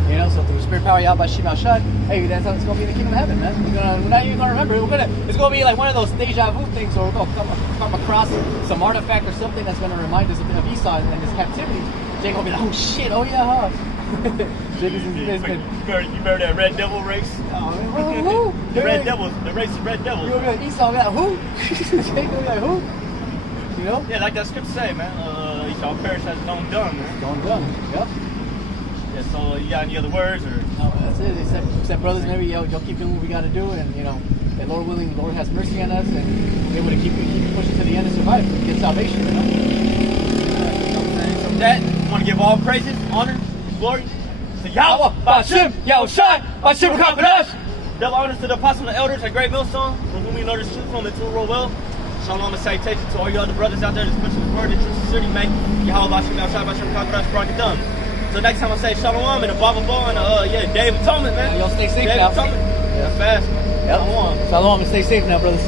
You know, so through the Spirit power, Yahweh Shema Shad, hey, that's how it's going to be in the kingdom of heaven, man. We're not even going to remember. It's going to be like one of those deja vu things, or we're going to come across some artifact or something that's going to remind us of Esau and his captivity. Jake going to be like, oh, shit, oh, yeah, huh? You remember that Red Devil race? The race of Red Devils. You're going to be like, Esau, like, who? Jake going to be like, who? You know? Yeah, like that scripture say, man. He shall perish as his own dung, man. His own dung, yep. Yeah, so you got any other words? Or? No, that's it. Except brothers, maybe y'all keep doing what we got to do, and, you know, and Lord willing, the Lord has mercy on us, and we're able to keep pushing to the end and survive, get salvation, you know? From that, I want to give all praises, honor, glory to Yahweh, Ba'Shem, Yahushai, Ba'Shem Kakadash. Double honors to the apostles and the elders at Great Millstone, from whom we learn the truth from the true well. Shalom and salutation to all you other brothers out there that's pushing the word in truth sincerity, make Yahweh, Ba'Shem, Yahushai, Ba'Shem Kakadash, brought it done. So next time I say Shalom and a Bible ball and Day of Atonement, man. Y'all stay safe Day now. Day of Atonement. Yeah, fast. Yep. Shalom and stay safe now, brothers.